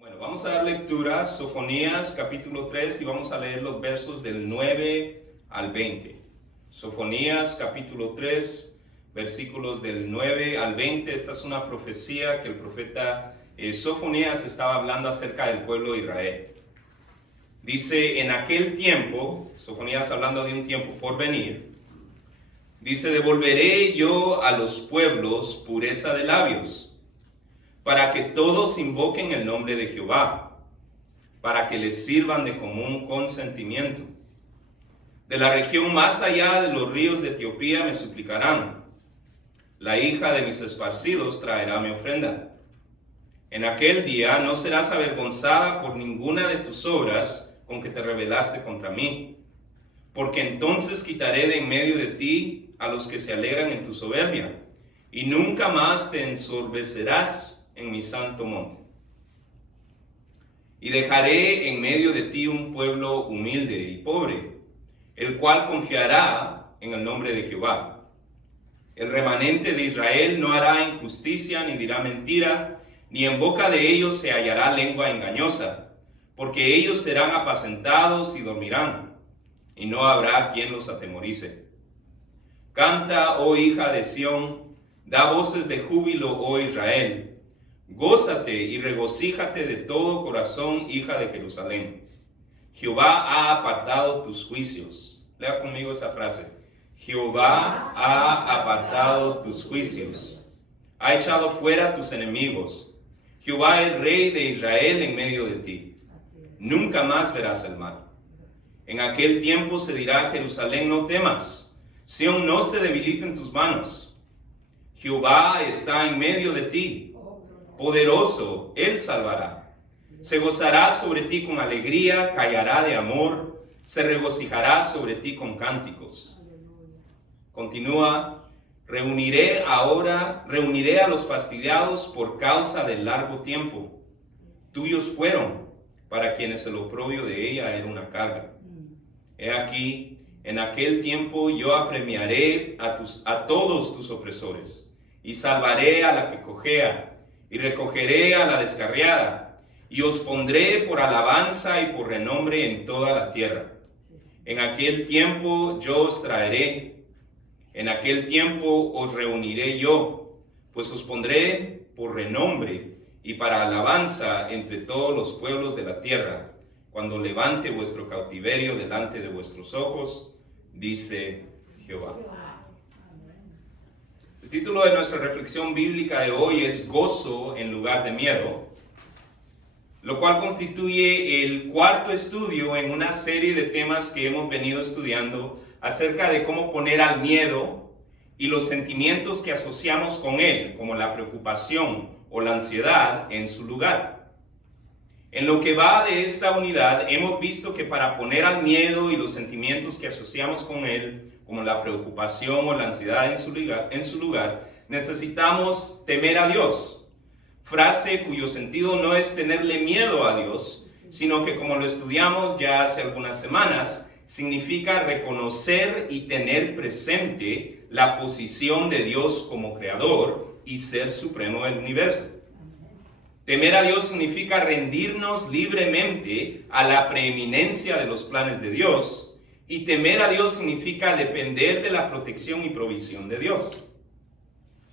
Bueno, vamos a dar lectura a Sofonías capítulo 3 y vamos a leer los versos del 9 al 20. Sofonías capítulo 3, versículos del 9 al 20. Esta es una profecía que el profeta Sofonías estaba hablando acerca del pueblo de Israel. Dice, en aquel tiempo, Sofonías hablando de un tiempo por venir, dice, devolveré yo a los pueblos pureza de labios, para que todos invoquen el nombre de Jehová, para que les sirvan de común consentimiento. De la región más allá de los ríos de Etiopía me suplicarán. La hija de mis esparcidos traerá mi ofrenda. En aquel día no serás avergonzada por ninguna de tus obras con que te rebelaste contra mí, porque entonces quitaré de en medio de ti a los que se alegran en tu soberbia, y nunca más te ensorbecerás en mi santo monte. Y dejaré en medio de ti un pueblo humilde y pobre, el cual confiará en el nombre de Jehová. El remanente de Israel no hará injusticia ni dirá mentira, ni en boca de ellos se hallará lengua engañosa, porque ellos serán apacentados y dormirán, y no habrá quien los atemorice. Canta, oh hija de Sión, da voces de júbilo, oh Israel. Gózate y regocíjate de todo corazón, hija de Jerusalén. Jehová ha apartado tus juicios. Lea conmigo esa frase. Jehová ha apartado tus juicios. Ha echado fuera tus enemigos. Jehová es rey de Israel en medio de ti. Nunca más verás el mal. En aquel tiempo se dirá a Jerusalén, no temas. Sión, no se debilite en tus manos. Jehová está en medio de ti. Poderoso, Él salvará. Se gozará sobre ti con alegría, callará de amor, se regocijará sobre ti con cánticos. Continúa, reuniré a los fastidiados por causa del largo tiempo. Tuyos fueron, para quienes el oprobio de ella era una carga. He aquí, en aquel tiempo yo apremiaré a todos tus opresores, y salvaré a la que cojea, y recogeré a la descarriada, y os pondré por alabanza y por renombre en toda la tierra. En aquel tiempo yo os traeré, en aquel tiempo os reuniré yo, pues os pondré por renombre y para alabanza entre todos los pueblos de la tierra, cuando levante vuestro cautiverio delante de vuestros ojos, dice Jehová. El título de nuestra reflexión bíblica de hoy es Gozo en lugar de miedo, lo cual constituye el cuarto estudio en una serie de temas que hemos venido estudiando acerca de cómo poner al miedo y los sentimientos que asociamos con él, como la preocupación o la ansiedad, en su lugar. En lo que va de esta unidad, hemos visto que para poner al miedo y los sentimientos que asociamos con él, como la preocupación o la ansiedad en su lugar, necesitamos temer a Dios. Frase cuyo sentido no es tenerle miedo a Dios, sino que, como lo estudiamos ya hace algunas semanas, significa reconocer y tener presente la posición de Dios como creador y ser supremo del universo. Temer a Dios significa rendirnos libremente a la preeminencia de los planes de Dios, y temer a Dios significa depender de la protección y provisión de Dios.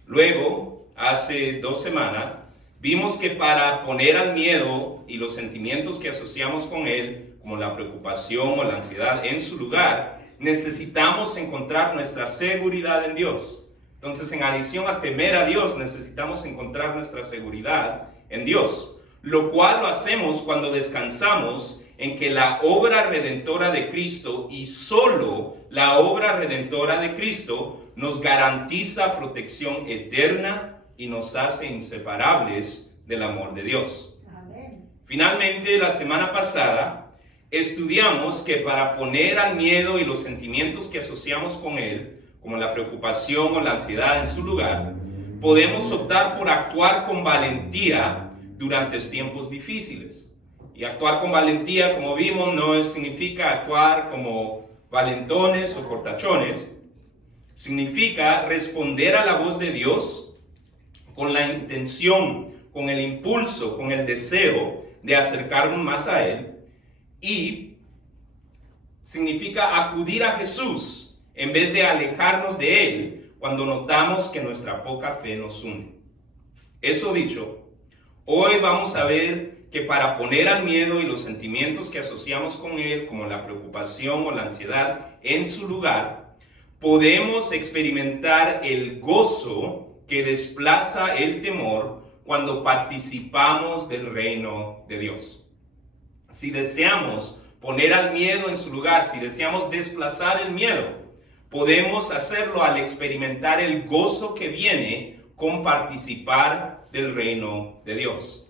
Luego, hace 2 semanas, vimos que para poner al miedo y los sentimientos que asociamos con él, como la preocupación o la ansiedad, en su lugar, necesitamos encontrar nuestra seguridad en Dios. Entonces, en adición a temer a Dios, necesitamos encontrar nuestra seguridad en Dios, lo cual lo hacemos cuando descansamos en que la obra redentora de Cristo y solo la obra redentora de Cristo nos garantiza protección eterna y nos hace inseparables del amor de Dios. Amén. Finalmente, la semana pasada estudiamos que para poner al miedo y los sentimientos que asociamos con él, como la preocupación o la ansiedad, en su lugar, podemos optar por actuar con valentía durante tiempos difíciles. Y actuar con valentía, como vimos, no significa actuar como valentones o fortachones. Significa responder a la voz de Dios con la intención, con el impulso, con el deseo de acercarnos más a Él, y significa acudir a Jesús en vez de alejarnos de Él cuando notamos que nuestra poca fe nos hunde. Eso dicho, hoy vamos a ver que para poner al miedo y los sentimientos que asociamos con él, como la preocupación o la ansiedad, en su lugar, podemos experimentar el gozo que desplaza el temor cuando participamos del reino de Dios. Si deseamos poner al miedo en su lugar, si deseamos desplazar el miedo, podemos hacerlo al experimentar el gozo que viene con participar del reino de Dios.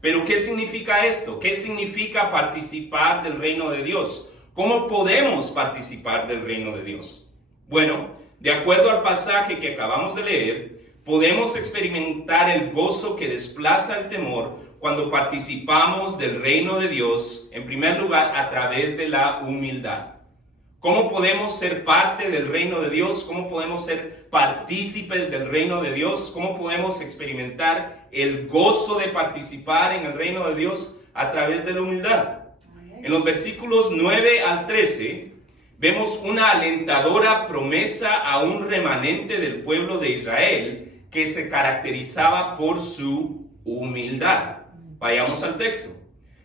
Pero ¿qué significa esto? ¿Qué significa participar del reino de Dios? ¿Cómo podemos participar del reino de Dios? Bueno, de acuerdo al pasaje que acabamos de leer, podemos experimentar el gozo que desplaza el temor cuando participamos del reino de Dios, en primer lugar, a través de la humildad. ¿Cómo podemos ser parte del reino de Dios? ¿Cómo podemos ser partícipes del reino de Dios? ¿Cómo podemos experimentar el gozo de participar en el reino de Dios? A través de la humildad. En los versículos 9 al 13, vemos una alentadora promesa a un remanente del pueblo de Israel que se caracterizaba por su humildad. Vayamos al texto.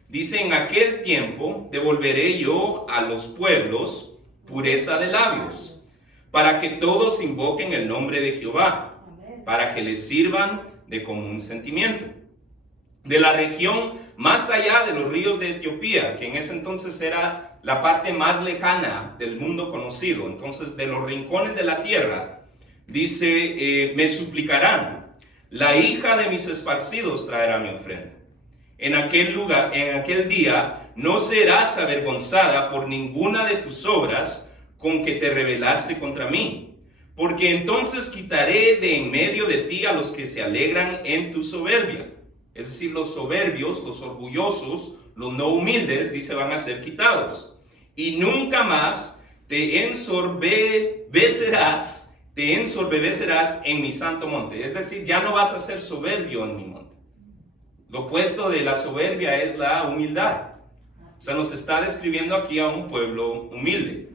Dice: en aquel tiempo devolveré yo a los pueblos pureza de labios, para que todos invoquen el nombre de Jehová, para que les sirvan de común sentimiento. De la región más allá de los ríos de Etiopía, que en ese entonces era la parte más lejana del mundo conocido, entonces de los rincones de la tierra, dice, me suplicarán, la hija de mis esparcidos traerá mi ofrenda. En aquel día no serás avergonzada por ninguna de tus obras con que te rebelaste contra mí, porque entonces quitaré de en medio de ti a los que se alegran en tu soberbia. Es decir, los soberbios, los orgullosos, los no humildes, dice, van a ser quitados. Y nunca más te ensorbecerás en mi santo monte. Es decir, ya no vas a ser soberbio en mi monte. Lo opuesto de la soberbia es la humildad. O sea, nos está describiendo aquí a un pueblo humilde.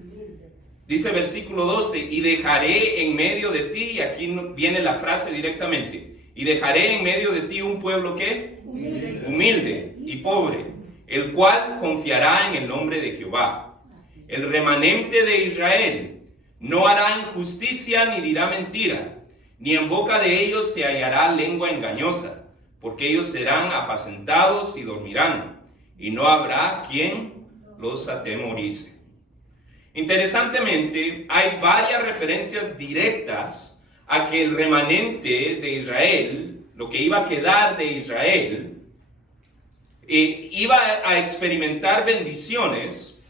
Dice versículo 12, y dejaré en medio de ti, y aquí viene la frase directamente, y dejaré en medio de ti un pueblo ¿qué? Humilde y pobre, el cual confiará en el nombre de Jehová. El remanente de Israel no hará injusticia ni dirá mentira, ni en boca de ellos se hallará lengua engañosa, porque ellos serán apacentados y dormirán, y no habrá quien los atemorice. Interesantemente, hay varias referencias directas a que el remanente de Israel, lo que iba a quedar de Israel, iba a experimentar bendiciones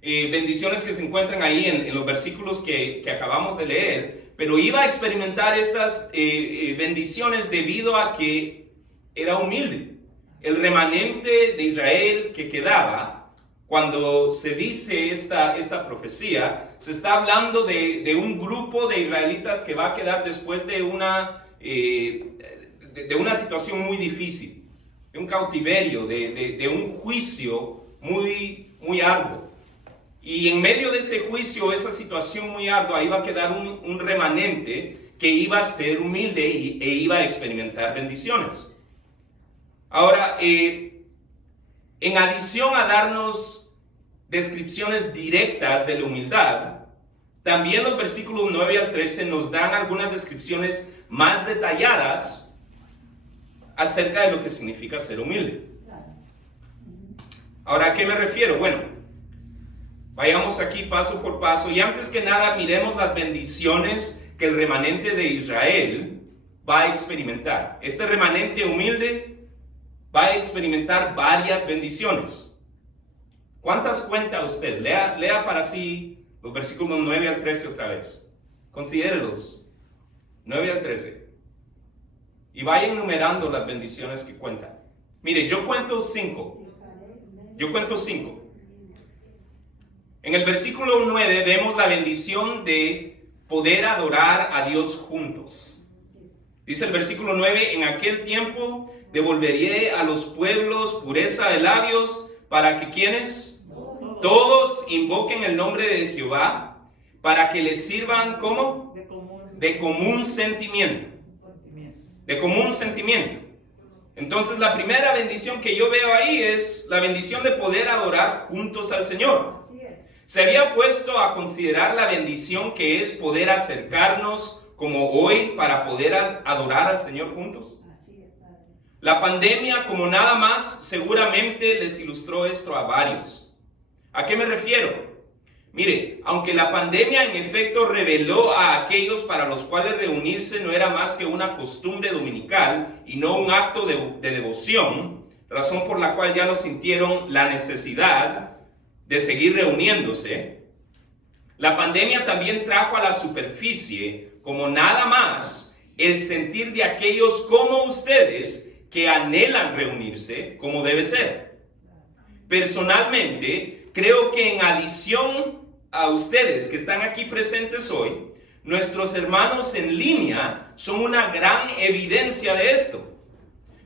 que se encuentran ahí en los versículos que acabamos de leer, pero iba a experimentar estas bendiciones debido a que era humilde. El remanente de Israel que quedaba, cuando se dice esta profecía, se está hablando de un grupo de israelitas que va a quedar después de una situación muy difícil, de un cautiverio, de un juicio muy, muy arduo. Y en medio de ese juicio, esa situación muy ardua, iba a quedar un remanente que iba a ser humilde e iba a experimentar bendiciones. Ahora, en adición a darnos descripciones directas de la humildad, también los versículos 9 al 13 nos dan algunas descripciones más detalladas acerca de lo que significa ser humilde. Ahora, ¿a qué me refiero? Bueno, vayamos aquí paso por paso y antes que nada miremos las bendiciones que el remanente de Israel va a experimentar. Este remanente humilde va a experimentar varias bendiciones. ¿Cuántas cuenta usted? Lea para sí los versículos 9 al 13 otra vez. Considérelos. 9 al 13. Y vaya enumerando las bendiciones que cuentan. Mire, yo cuento 5. En el versículo 9 vemos la bendición de poder adorar a Dios juntos. Dice el versículo 9, en aquel tiempo devolveré a los pueblos pureza de labios para que ¿quiénes? Todos invoquen el nombre de Jehová, para que les sirvan ¿cómo? De común sentimiento. De común sentimiento. Entonces la primera bendición que yo veo ahí es la bendición de poder adorar juntos al Señor. Se había puesto a considerar la bendición que es poder acercarnos como hoy para poder adorar al Señor juntos. La pandemia, como nada más, seguramente les ilustró esto a varios. ¿A qué me refiero? Mire, aunque la pandemia en efecto reveló a aquellos para los cuales reunirse no era más que una costumbre dominical y no un acto de devoción, razón por la cual ya no sintieron la necesidad de seguir reuniéndose, la pandemia también trajo a la superficie, como nada más, el sentir de aquellos como ustedes que anhelan reunirse como debe ser. Personalmente, creo que en adición a ustedes que están aquí presentes hoy, nuestros hermanos en línea son una gran evidencia de esto,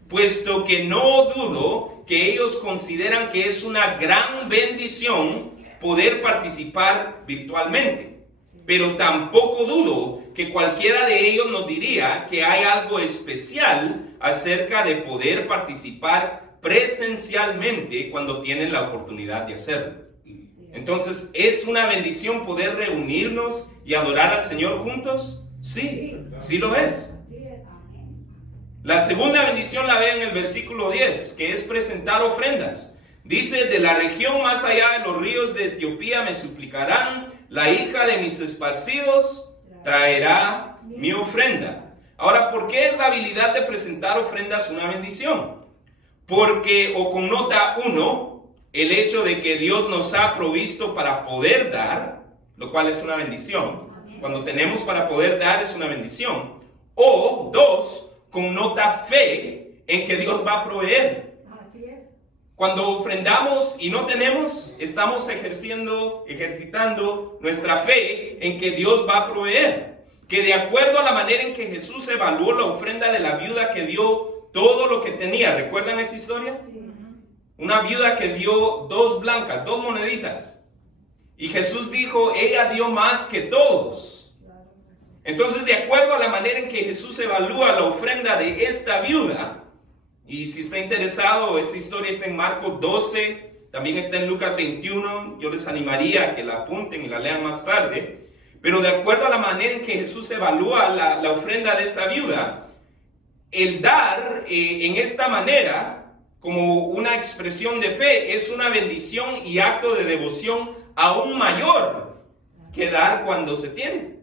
puesto que no dudo que ellos consideran que es una gran bendición poder participar virtualmente, pero tampoco dudo que cualquiera de ellos nos diría que hay algo especial acerca de poder participar presencialmente cuando tienen la oportunidad de hacerlo. Entonces, ¿es una bendición poder reunirnos y adorar al Señor juntos? Sí, sí lo es. La segunda bendición la veo en el versículo 10, que es presentar ofrendas. Dice, de la región más allá de los ríos de Etiopía me suplicarán, la hija de mis esparcidos traerá mi ofrenda. Ahora, ¿por qué es la habilidad de presentar ofrendas una bendición? Porque, o con nota 1, el hecho de que Dios nos ha provisto para poder dar, lo cual es una bendición. Cuando tenemos para poder dar es una bendición. O 2, con nota fe en que Dios va a proveer. Cuando ofrendamos y no tenemos, estamos ejercitando nuestra fe en que Dios va a proveer. Que de acuerdo a la manera en que Jesús evaluó la ofrenda de la viuda que dio todo lo que tenía, ¿recuerdan esa historia? Una viuda que dio 2 blancas, 2 moneditas. Y Jesús dijo, ella dio más que todos. Entonces, de acuerdo a la manera en que Jesús evalúa la ofrenda de esta viuda, y si está interesado, esa historia está en Marcos 12, también está en Lucas 21, yo les animaría a que la apunten y la lean más tarde. Pero de acuerdo a la manera en que Jesús evalúa la ofrenda de esta viuda, el dar en esta manera, como una expresión de fe, es una bendición y acto de devoción aún mayor que dar cuando se tiene.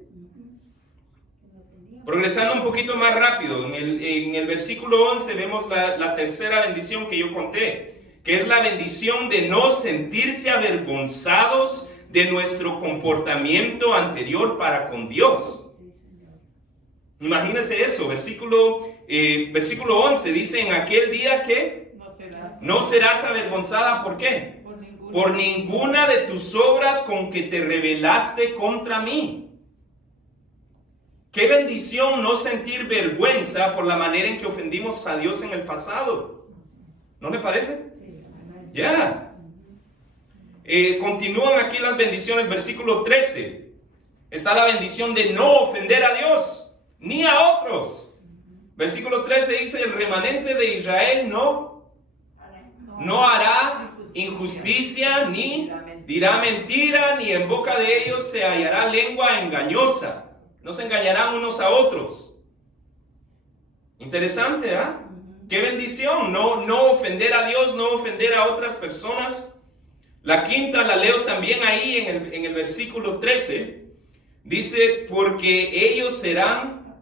Progresando un poquito más rápido, en el versículo 11 vemos la tercera bendición que yo conté, que es la bendición de no sentirse avergonzados de nuestro comportamiento anterior para con Dios. Imagínense eso, versículo 11 dice, en aquel día que no serás avergonzada, ¿por qué? Por ninguna de tus obras con que te rebelaste contra mí. Qué bendición no sentir vergüenza por la manera en que ofendimos a Dios en el pasado. ¿No le parece? Ya. Continúan aquí las bendiciones, versículo 13. Está la bendición de no ofender a Dios, ni a otros. Versículo 13 dice, el remanente de Israel no hará injusticia, ni dirá mentira, ni en boca de ellos se hallará lengua engañosa. No se engañarán unos a otros. Interesante, ¿ah? Qué bendición, no ofender a Dios, no ofender a otras personas. La quinta la leo también ahí en el versículo 13. Dice, porque ellos serán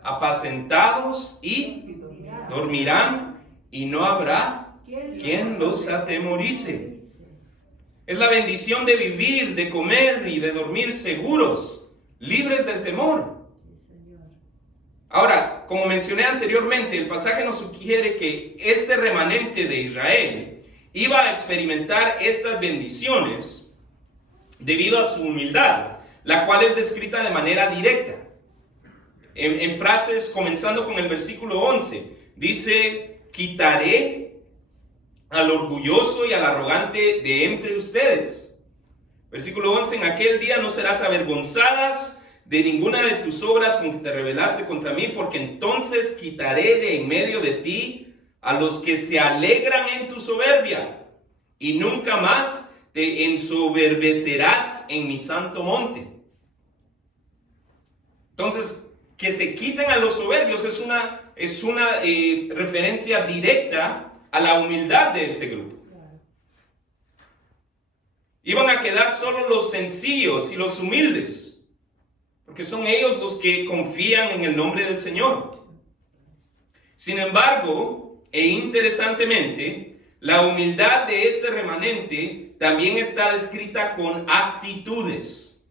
apacentados y dormirán, y no habrá quien los atemorice. Es la bendición de vivir, de comer y de dormir seguros, libres del temor. Ahora, como mencioné anteriormente, el pasaje nos sugiere que este remanente de Israel iba a experimentar estas bendiciones debido a su humildad, la cual es descrita de manera directa. en frases comenzando con el versículo 11. Dice, quitaré al orgulloso y al arrogante de entre ustedes. Versículo 11, en aquel día no serás avergonzadas de ninguna de tus obras con que te rebelaste contra mí, porque entonces quitaré de en medio de ti a los que se alegran en tu soberbia, y nunca más te ensoberbecerás en mi santo monte. Entonces, que se quiten a los soberbios es una referencia directa a la humildad de este grupo. Iban a quedar solo los sencillos y los humildes, porque son ellos los que confían en el nombre del Señor. Sin embargo, e interesantemente, la humildad de este remanente también está descrita con actitudes.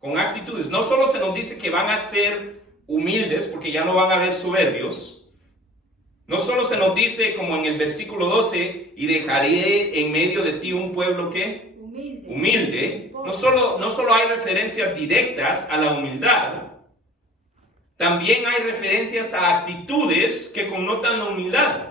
Con actitudes. No solo se nos dice que van a ser humildes, porque ya no van a haber soberbios. No solo se nos dice, como en el versículo 12, y dejaré en medio de ti un pueblo que humilde. No solo hay referencias directas a la humildad, también hay referencias a actitudes que connotan la humildad.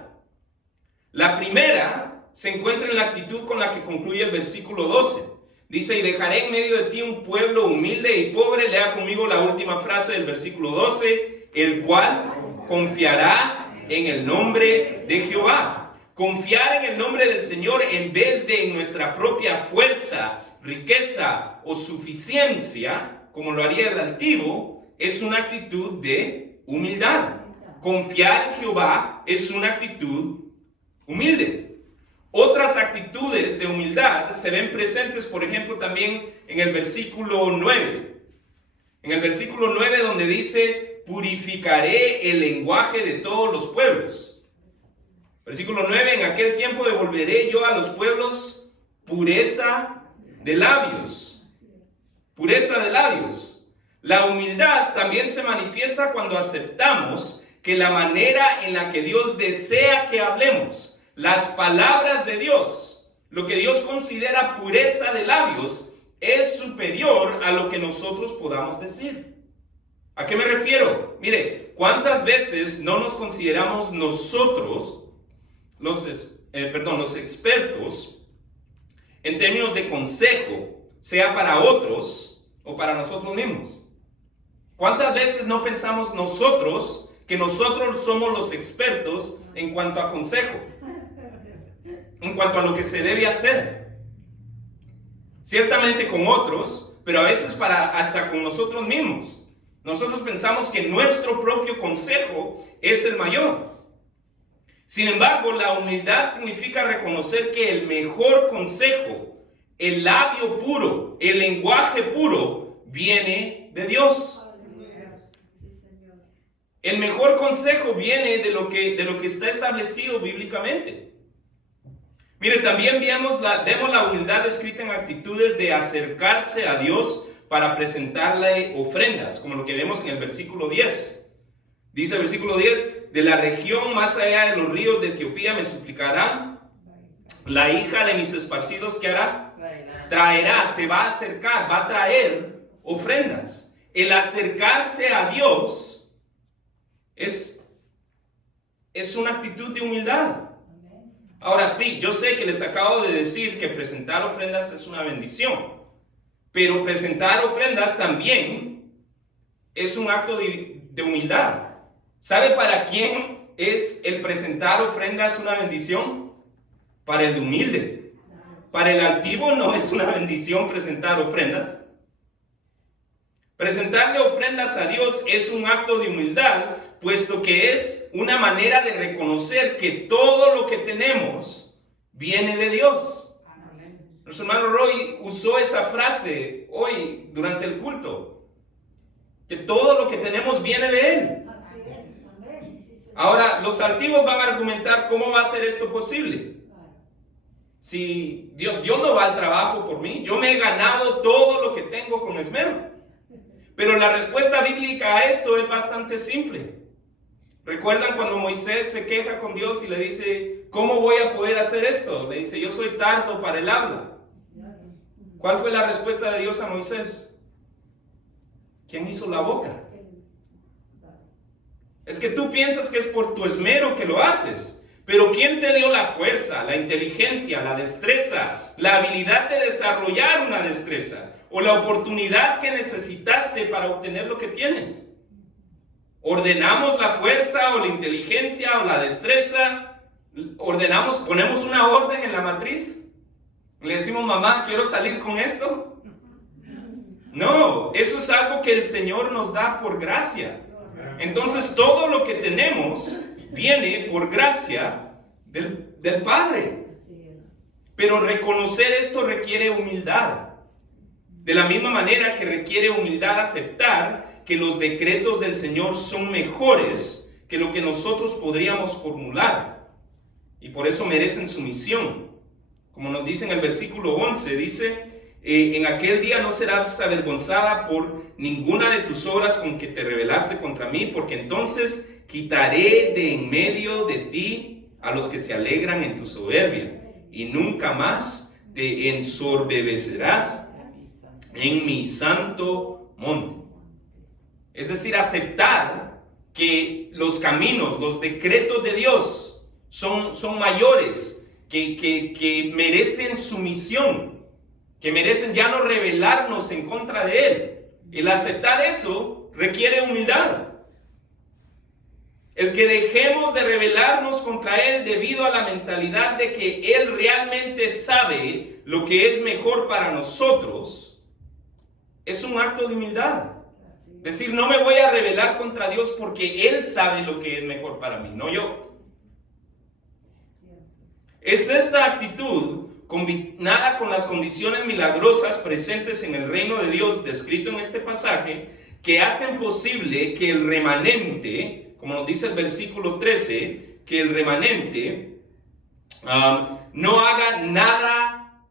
La primera se encuentra en la actitud con la que concluye el versículo 12. Dice, y dejaré en medio de ti un pueblo humilde y pobre. Lea conmigo la última frase del versículo 12, el cual confiará en el nombre de Jehová. Confiar en el nombre del Señor en vez de en nuestra propia fuerza, riqueza o suficiencia, como lo haría el altivo, es una actitud de humildad. Confiar en Jehová es una actitud humilde. Otras actitudes de humildad se ven presentes, por ejemplo, también en el versículo 9. En el versículo 9 donde dice, purificaré el lenguaje de todos los pueblos. Versículo 9, en aquel tiempo devolveré yo a los pueblos pureza de labios. Pureza de labios. La humildad también se manifiesta cuando aceptamos que la manera en la que Dios desea que hablemos, las palabras de Dios, lo que Dios considera pureza de labios, es superior a lo que nosotros podamos decir. ¿A qué me refiero? Mire, ¿cuántas veces no nos consideramos nosotros los expertos en términos de consejo, sea para otros o para nosotros mismos? ¿Cuántas veces no pensamos nosotros que nosotros somos los expertos en cuanto a consejo, en cuanto a lo que se debe hacer? Ciertamente con otros, pero a veces hasta con nosotros mismos. Nosotros pensamos que nuestro propio consejo es el mayor. Sin embargo, la humildad significa reconocer que el mejor consejo, el labio puro, el lenguaje puro, viene de Dios. El mejor consejo viene de lo que está establecido bíblicamente. Mire, también vemos la humildad descrita en actitudes de acercarse a Dios para presentarle ofrendas, como lo que vemos en el versículo 10. Dice el versículo 10, de la región más allá de los ríos de Etiopía me suplicarán, la hija de mis esparcidos, ¿qué hará? Traerá, se va a acercar, va a traer ofrendas. El acercarse a Dios es una actitud de humildad. Ahora sí, yo sé que les acabo de decir que presentar ofrendas es una bendición, pero presentar ofrendas también es un acto de humildad. ¿Sabe para quién es el presentar ofrendas una bendición? Para el humilde. Para el altivo no es una bendición presentar ofrendas. Presentarle ofrendas a Dios es un acto de humildad, puesto que es una manera de reconocer que todo lo que tenemos viene de Dios. Nuestro hermano Roy usó esa frase hoy durante el culto, que todo lo que tenemos viene de Él. Ahora, los altivos van a argumentar cómo va a ser esto posible. Si Dios no va al trabajo por mí, yo me he ganado todo lo que tengo con esmero. Pero la respuesta bíblica a esto es bastante simple. ¿Recuerdan cuando Moisés se queja con Dios y le dice, ¿cómo voy a poder hacer esto? Le dice, yo soy tardo para el habla. ¿Cuál fue la respuesta de Dios a Moisés? ¿Quién hizo la boca? Es que tú piensas que es por tu esmero que lo haces. Pero ¿quién te dio la fuerza, la inteligencia, la destreza, la habilidad de desarrollar una destreza o la oportunidad que necesitaste para obtener lo que tienes? ¿Ordenamos la fuerza o la inteligencia o la destreza? ¿Ponemos una orden en la matriz? ¿Le decimos, mamá, quiero salir con esto? No, eso es algo que el Señor nos da por gracia. Entonces todo lo que tenemos viene por gracia del Padre. Pero reconocer esto requiere humildad. De la misma manera que requiere humildad aceptar que los decretos del Señor son mejores que lo que nosotros podríamos formular. Y por eso merecen sumisión. Como nos dice en el versículo 11, dice: en aquel día no serás avergonzada por ninguna de tus obras con que te rebelaste contra mí, porque entonces quitaré de en medio de ti a los que se alegran en tu soberbia, y nunca más te ensorbecerás en mi santo monte. Es decir, aceptar que los caminos, los decretos de Dios son mayores, que merecen sumisión, que merecen ya no rebelarnos en contra de Él. El aceptar eso requiere humildad. El que dejemos de rebelarnos contra Él debido a la mentalidad de que Él realmente sabe lo que es mejor para nosotros, es un acto de humildad. Decir, no me voy a rebelar contra Dios porque Él sabe lo que es mejor para mí, no yo. Es esta actitud combinada con las condiciones milagrosas presentes en el reino de Dios descrito en este pasaje, que hacen posible que el remanente, como nos dice el versículo 13, que el remanente no haga nada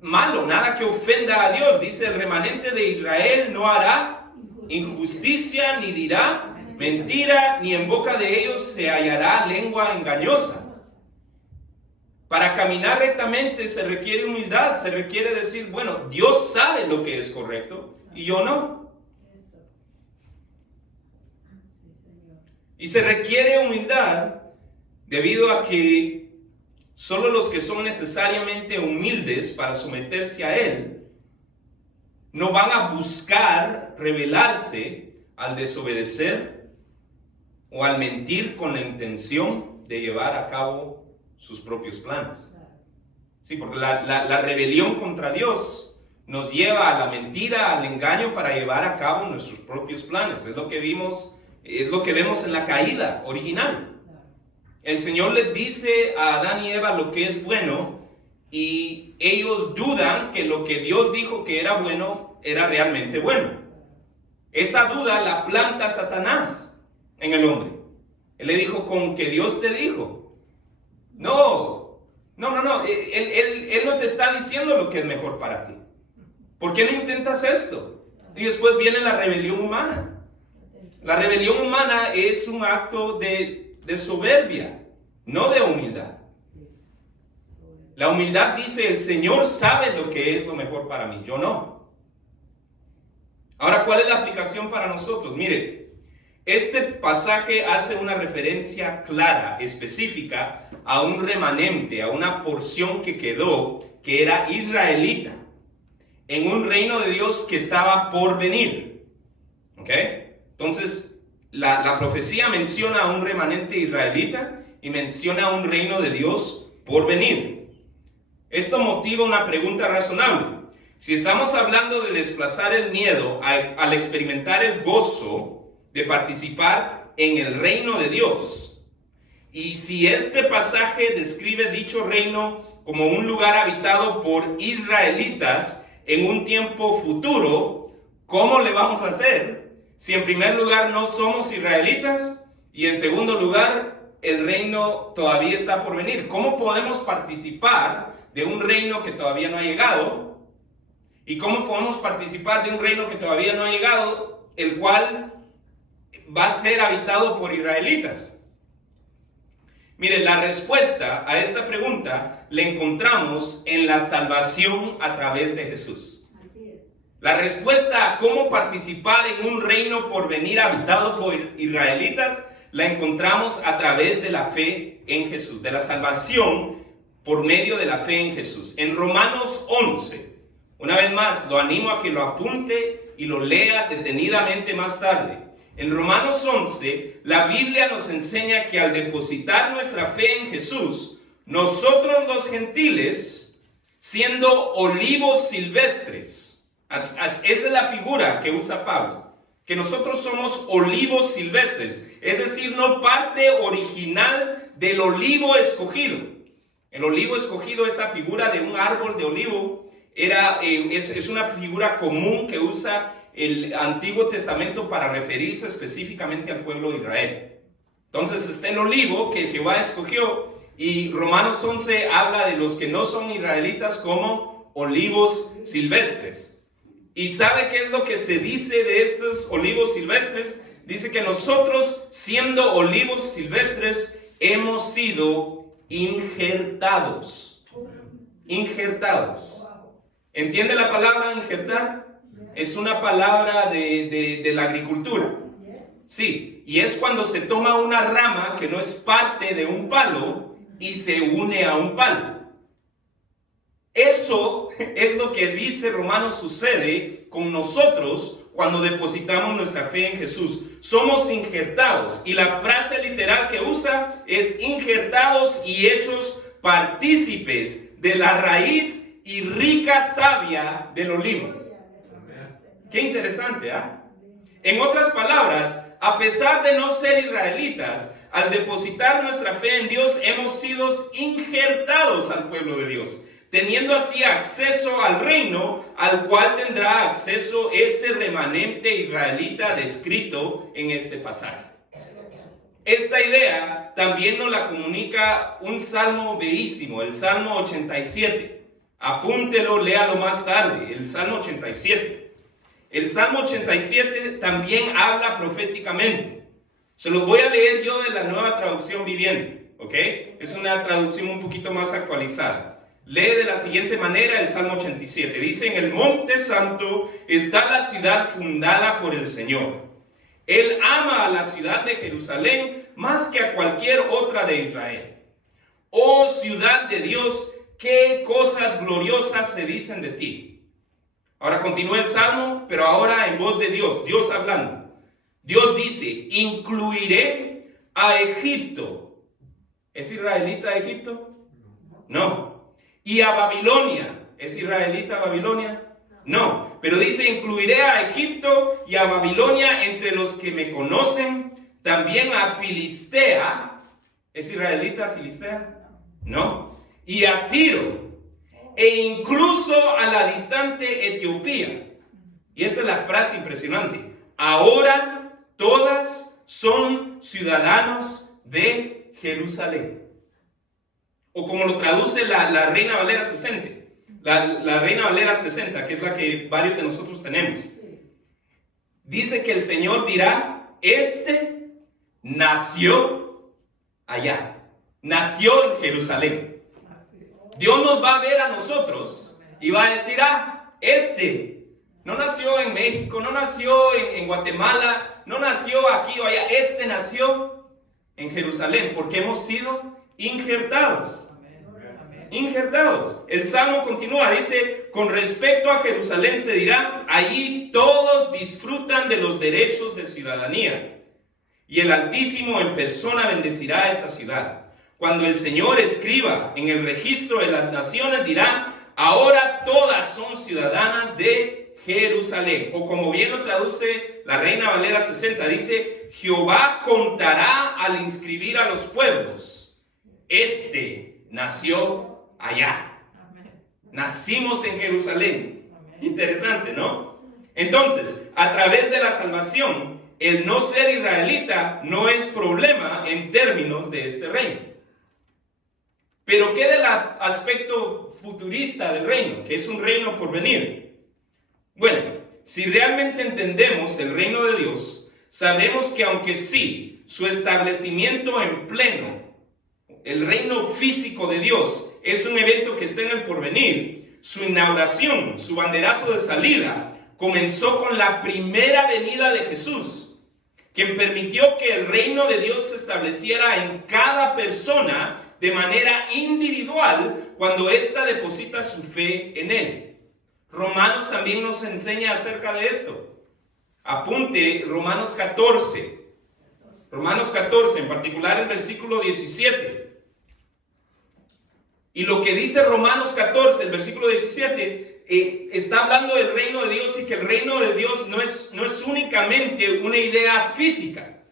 malo, nada que ofenda a Dios. Dice, el remanente de Israel no hará injusticia, ni dirá mentira, ni en boca de ellos se hallará lengua engañosa. Para caminar rectamente se requiere humildad, se requiere decir, bueno, Dios sabe lo que es correcto y yo no. Y se requiere humildad debido a que solo los que son necesariamente humildes para someterse a Él no van a buscar rebelarse al desobedecer o al mentir con la intención de llevar a cabo sus propios planes. Sí, porque la rebelión contra Dios nos lleva a la mentira, al engaño para llevar a cabo nuestros propios planes. Es lo que vemos en la caída original. El Señor les dice a Adán y Eva lo que es bueno y ellos dudan que lo que Dios dijo que era bueno era realmente bueno. Esa duda la planta Satanás en el hombre. Él le dijo, con que Dios te dijo. No. Él no te está diciendo lo que es mejor para ti. ¿Por qué no intentas esto? Y después viene la rebelión humana. La rebelión humana es un acto de soberbia, no de humildad. La humildad dice, el Señor sabe lo que es lo mejor para mí, yo no. Ahora, ¿cuál es la aplicación para nosotros? Mire, este pasaje hace una referencia clara, específica, a un remanente, a una porción que quedó, que era israelita, en un reino de Dios que estaba por venir. ¿Ok? Entonces, la profecía menciona a un remanente israelita y menciona a un reino de Dios por venir. Esto motiva una pregunta razonable. Si estamos hablando de desplazar el miedo al experimentar el gozo de participar en el reino de Dios, y si este pasaje describe dicho reino como un lugar habitado por israelitas en un tiempo futuro, ¿cómo le vamos a hacer si en primer lugar no somos israelitas y en segundo lugar el reino todavía está por venir? ¿Cómo podemos participar de un reino que todavía no ha llegado? ¿Y cómo podemos participar de un reino que todavía no ha llegado, el cual va a ser habitado por israelitas? Mire, la respuesta a esta pregunta la encontramos en la salvación a través de Jesús. La respuesta a cómo participar en un reino por venir habitado por israelitas la encontramos a través de la fe en Jesús, de la salvación por medio de la fe en Jesús. En Romanos 11, una vez más, lo animo a que lo apunte y lo lea detenidamente más tarde. En Romanos 11, la Biblia nos enseña que al depositar nuestra fe en Jesús, nosotros los gentiles, siendo olivos silvestres, esa es la figura que usa Pablo, que nosotros somos olivos silvestres, es decir, no parte original del olivo escogido. El olivo escogido, esta figura de un árbol de olivo, es una figura común que usa el Antiguo Testamento para referirse específicamente al pueblo de Israel. Entonces está el olivo que Jehová escogió, y Romanos 11 habla de los que no son israelitas como olivos silvestres. ¿Y sabe qué es lo que se dice de estos olivos silvestres? Dice que nosotros, siendo olivos silvestres, hemos sido injertados. Injertados. ¿Entiende la palabra injertar? Es una palabra de la agricultura. Sí, y es cuando se toma una rama que no es parte de un palo y se une a un palo. Eso es lo que dice Romanos sucede con nosotros cuando depositamos nuestra fe en Jesús. Somos injertados, y la frase literal que usa es injertados y hechos partícipes de la raíz y rica savia del olivo. Qué interesante, ¿ah? En otras palabras, a pesar de no ser israelitas, al depositar nuestra fe en Dios, hemos sido injertados al pueblo de Dios, teniendo así acceso al reino al cual tendrá acceso ese remanente israelita descrito en este pasaje. Esta idea también nos la comunica un salmo bellísimo, el Salmo 87. Apúntelo, léalo más tarde, el Salmo 87. El Salmo 87 también habla proféticamente. Se los voy a leer yo de la Nueva Traducción Viviente, ¿ok? Es una traducción un poquito más actualizada. Lee de la siguiente manera el Salmo 87. Dice: en el monte santo está la ciudad fundada por el Señor. Él ama a la ciudad de Jerusalén más que a cualquier otra de Israel. Oh ciudad de Dios, qué cosas gloriosas se dicen de ti. Ahora continúa el Salmo, pero ahora en voz de Dios, Dios hablando. Dios dice: incluiré a Egipto. ¿Es israelita Egipto? No. ¿Y a Babilonia? ¿Es israelita Babilonia? No. Pero dice: incluiré a Egipto y a Babilonia entre los que me conocen, también a Filistea. ¿Es israelita Filistea? No. Y a Tiro, e incluso a la distante Etiopía. Y esta es la frase impresionante: ahora todas son ciudadanos de Jerusalén. O como lo traduce la Reina Valera 60. La Reina Valera 60, que es la que varios de nosotros tenemos. Dice que el Señor dirá: este nació allá. Nació en Jerusalén. Dios nos va a ver a nosotros y va a decir: este no nació en México, no nació en Guatemala, no nació aquí o allá, este nació en Jerusalén, porque hemos sido injertados. Injertados. El Salmo continúa, dice: con respecto a Jerusalén se dirá: allí todos disfrutan de los derechos de ciudadanía, y el Altísimo en persona bendecirá a esa ciudad. Cuando el Señor escriba en el registro de las naciones, dirá: ahora todas son ciudadanas de Jerusalén. O como bien lo traduce la Reina Valera 60, dice: Jehová contará al inscribir a los pueblos: este nació allá. Nacimos en Jerusalén. Interesante, ¿no? Entonces, a través de la salvación, el no ser israelita no es problema en términos de este reino. Pero ¿qué del aspecto futurista del reino? Que es un reino por venir. Bueno, si realmente entendemos el reino de Dios, sabremos que aunque sí, su establecimiento en pleno, el reino físico de Dios, es un evento que está en el porvenir, su inauguración, su banderazo de salida, comenzó con la primera venida de Jesús, quien permitió que el reino de Dios se estableciera en cada persona de manera individual cuando ésta deposita su fe en Él. Romanos también nos enseña acerca de esto. Apunte Romanos 14. Romanos 14, en particular el versículo 17. Y lo que dice Romanos 14, el versículo 17, está hablando del reino de Dios y que el reino de Dios no es únicamente una idea física.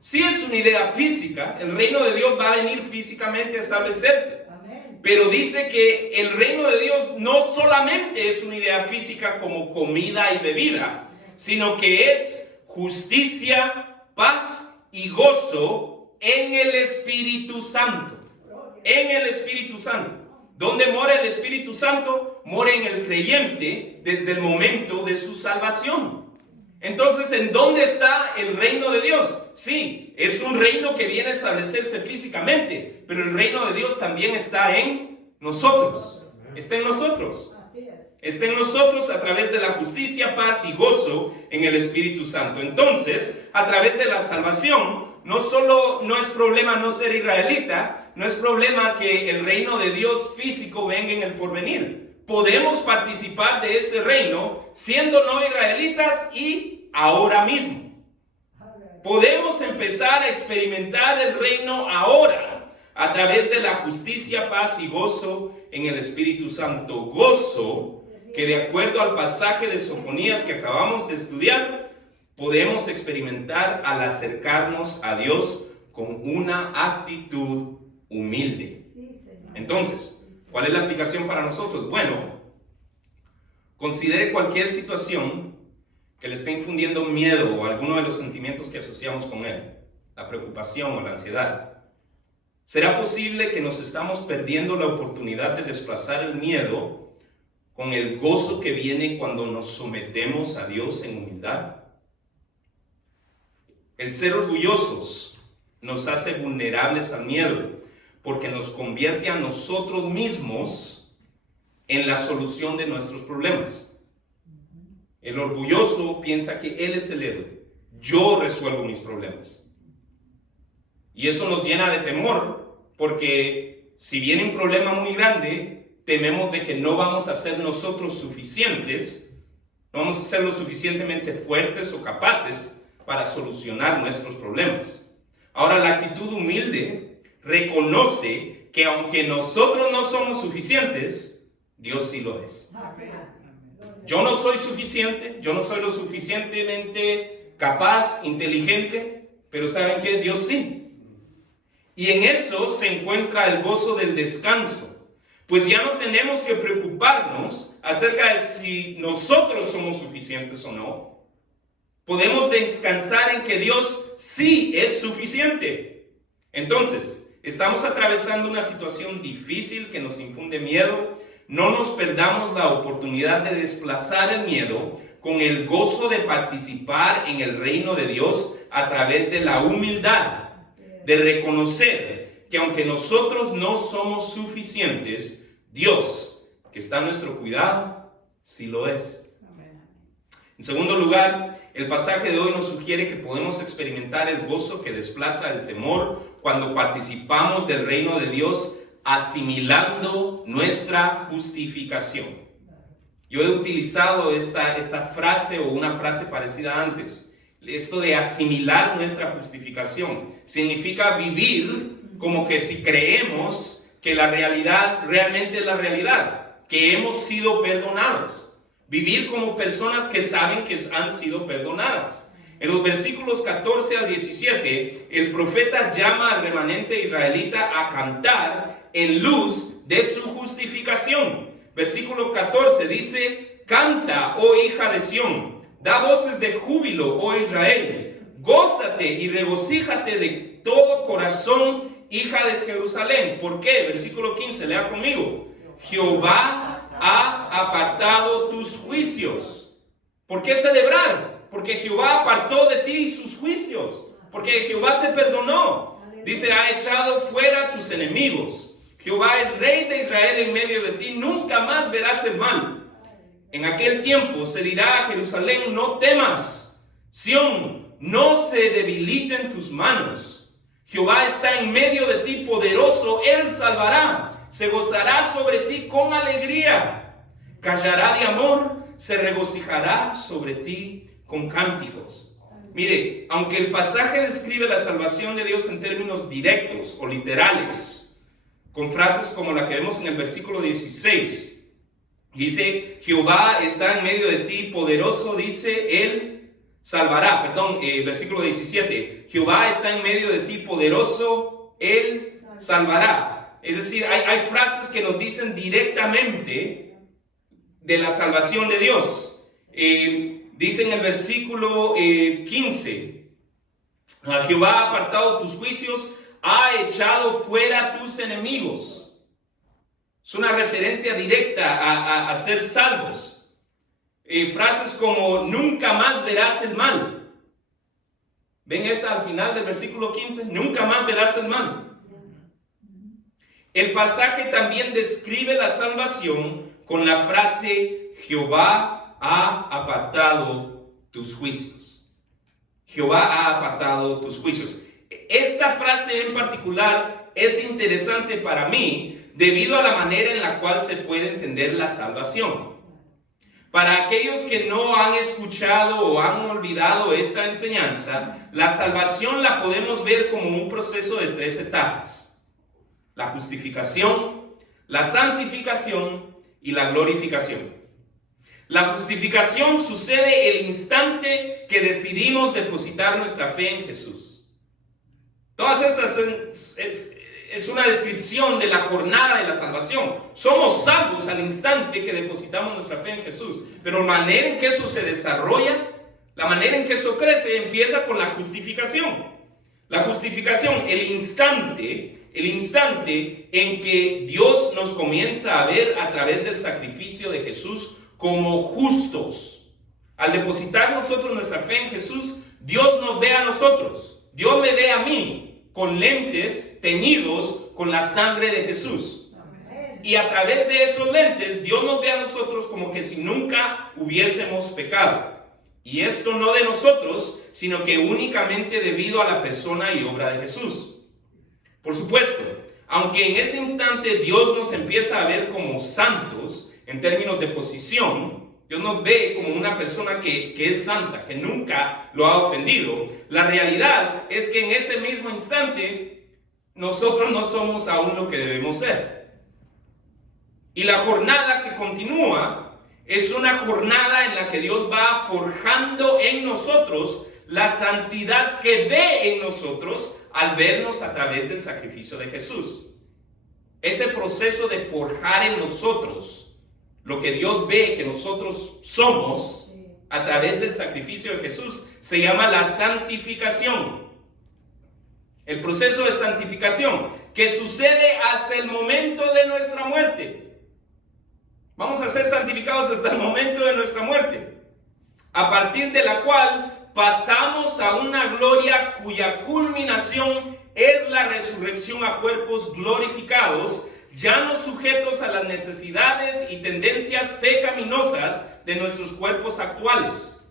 Sí es una idea física, el reino de Dios va a venir físicamente a establecerse. Amén. Pero dice que el reino de Dios no solamente es una idea física como comida y bebida, sino que es justicia, paz y gozo en el Espíritu Santo. En el Espíritu Santo. ¿Dónde mora el Espíritu Santo? Mora en el creyente desde el momento de su salvación. Entonces, ¿en dónde está el reino de Dios? Sí, es un reino que viene a establecerse físicamente, pero el reino de Dios también está en nosotros. Está en nosotros. Está en nosotros a través de la justicia, paz y gozo en el Espíritu Santo. Entonces, a través de la salvación, no es problema no ser israelita, no es problema que el reino de Dios físico venga en el porvenir. Podemos participar de ese reino siendo no israelitas y ahora mismo. Podemos empezar a experimentar el reino ahora a través de la justicia, paz y gozo en el Espíritu Santo. Gozo que, de acuerdo al pasaje de Sofonías que acabamos de estudiar, podemos experimentar al acercarnos a Dios con una actitud humilde. Entonces, ¿cuál es la aplicación para nosotros? Bueno, considere cualquier situación que le esté infundiendo miedo o alguno de los sentimientos que asociamos con él, la preocupación o la ansiedad. ¿Será posible que nos estamos perdiendo la oportunidad de desplazar el miedo con el gozo que viene cuando nos sometemos a Dios en humildad? El ser orgullosos nos hace vulnerables al miedo, porque nos convierte a nosotros mismos en la solución de nuestros problemas. El orgulloso piensa que él es el héroe. Yo resuelvo mis problemas. Y eso nos llena de temor, porque si viene un problema muy grande, tememos de que no vamos a ser nosotros suficientes, no vamos a ser lo suficientemente fuertes o capaces para solucionar nuestros problemas. Ahora, la actitud humilde reconoce que aunque nosotros no somos suficientes, Dios sí lo es. Yo no soy suficiente, yo no soy lo suficientemente capaz, inteligente, pero ¿saben qué? Dios sí. Y en eso se encuentra el gozo del descanso, pues ya no tenemos que preocuparnos acerca de si nosotros somos suficientes o no. Podemos descansar en que Dios sí es suficiente. Entonces, estamos atravesando una situación difícil que nos infunde miedo. No nos perdamos la oportunidad de desplazar el miedo con el gozo de participar en el reino de Dios a través de la humildad, de reconocer que aunque nosotros no somos suficientes, Dios, que está a nuestro cuidado, sí lo es. En segundo lugar, el pasaje de hoy nos sugiere que podemos experimentar el gozo que desplaza el temor cuando participamos del reino de Dios asimilando nuestra justificación. Yo he utilizado esta frase o una frase parecida antes. Esto de asimilar nuestra justificación significa vivir como que si creemos que la realidad realmente es la realidad, que hemos sido perdonados. Vivir como personas que saben que han sido perdonadas. En los versículos 14 al 17, el profeta llama al remanente israelita a cantar en luz de su justificación. Versículo 14 dice: canta, oh hija de Sión, da voces de júbilo, oh Israel, gózate y regocíjate de todo corazón, hija de Jerusalén. ¿Por qué? Versículo 15, lea conmigo. Jehová ha apartado tus juicios. ¿Por qué celebrar? Porque Jehová apartó de ti sus juicios. Porque Jehová te perdonó. Dice: ha echado fuera tus enemigos. Jehová es rey de Israel en medio de ti. Nunca más verás el mal. En aquel tiempo se dirá a Jerusalén: no temas, Sión, no se debiliten tus manos. Jehová está en medio de ti, poderoso, Él salvará, se gozará sobre ti con alegría, callará de amor, se regocijará sobre ti con cánticos. Mire, aunque el pasaje describe la salvación de Dios en términos directos o literales, con frases como la que vemos en el versículo 16, dice: Jehová está en medio de ti, poderoso, dice, Él salvará. Versículo 17, Jehová está en medio de ti, poderoso, Él salvará. Es decir, hay frases que nos dicen directamente de la salvación de Dios. Dice en el versículo 15, Jehová ha apartado tus juicios, ha echado fuera tus enemigos. Es una referencia directa a ser salvos. Frases como: nunca más verás el mal. ¿Ven esa al final del versículo 15? Nunca más verás el mal. El pasaje también describe la salvación con la frase: Jehová ha apartado tus juicios. Jehová ha apartado tus juicios. Esta frase en particular es interesante para mí debido a la manera en la cual se puede entender la salvación. Para aquellos que no han escuchado o han olvidado esta enseñanza, la salvación la podemos ver como un proceso de 3 etapas: la justificación, la santificación y la glorificación. La justificación sucede el instante que decidimos depositar nuestra fe en Jesús. Todas estas es una descripción de la jornada de la salvación. Somos salvos al instante que depositamos nuestra fe en Jesús. Pero la manera en que eso se desarrolla, la manera en que eso crece, empieza con la justificación. La justificación, el instante en que Dios nos comienza a ver a través del sacrificio de Jesús como justos. Al depositar nosotros nuestra fe en Jesús, Dios nos ve a nosotros. Dios me ve a mí con lentes teñidos con la sangre de Jesús. Y a través de esos lentes, Dios nos ve a nosotros como que si nunca hubiésemos pecado. Y esto no de nosotros, sino que únicamente debido a la persona y obra de Jesús. Por supuesto, aunque en ese instante Dios nos empieza a ver como santos, en términos de posición, Dios nos ve como una persona que es santa, que nunca lo ha ofendido. La realidad es que en ese mismo instante nosotros no somos aún lo que debemos ser. Y la jornada que continúa es una jornada en la que Dios va forjando en nosotros la santidad que ve en nosotros al vernos a través del sacrificio de Jesús. Ese proceso de forjar en nosotros lo que Dios ve que nosotros somos a través del sacrificio de Jesús se llama la santificación. El proceso de santificación que sucede hasta el momento de nuestra muerte. Vamos a ser santificados hasta el momento de nuestra muerte, a partir de la cual pasamos a una gloria cuya culminación es la resurrección a cuerpos glorificados, ya no sujetos a las necesidades y tendencias pecaminosas de nuestros cuerpos actuales.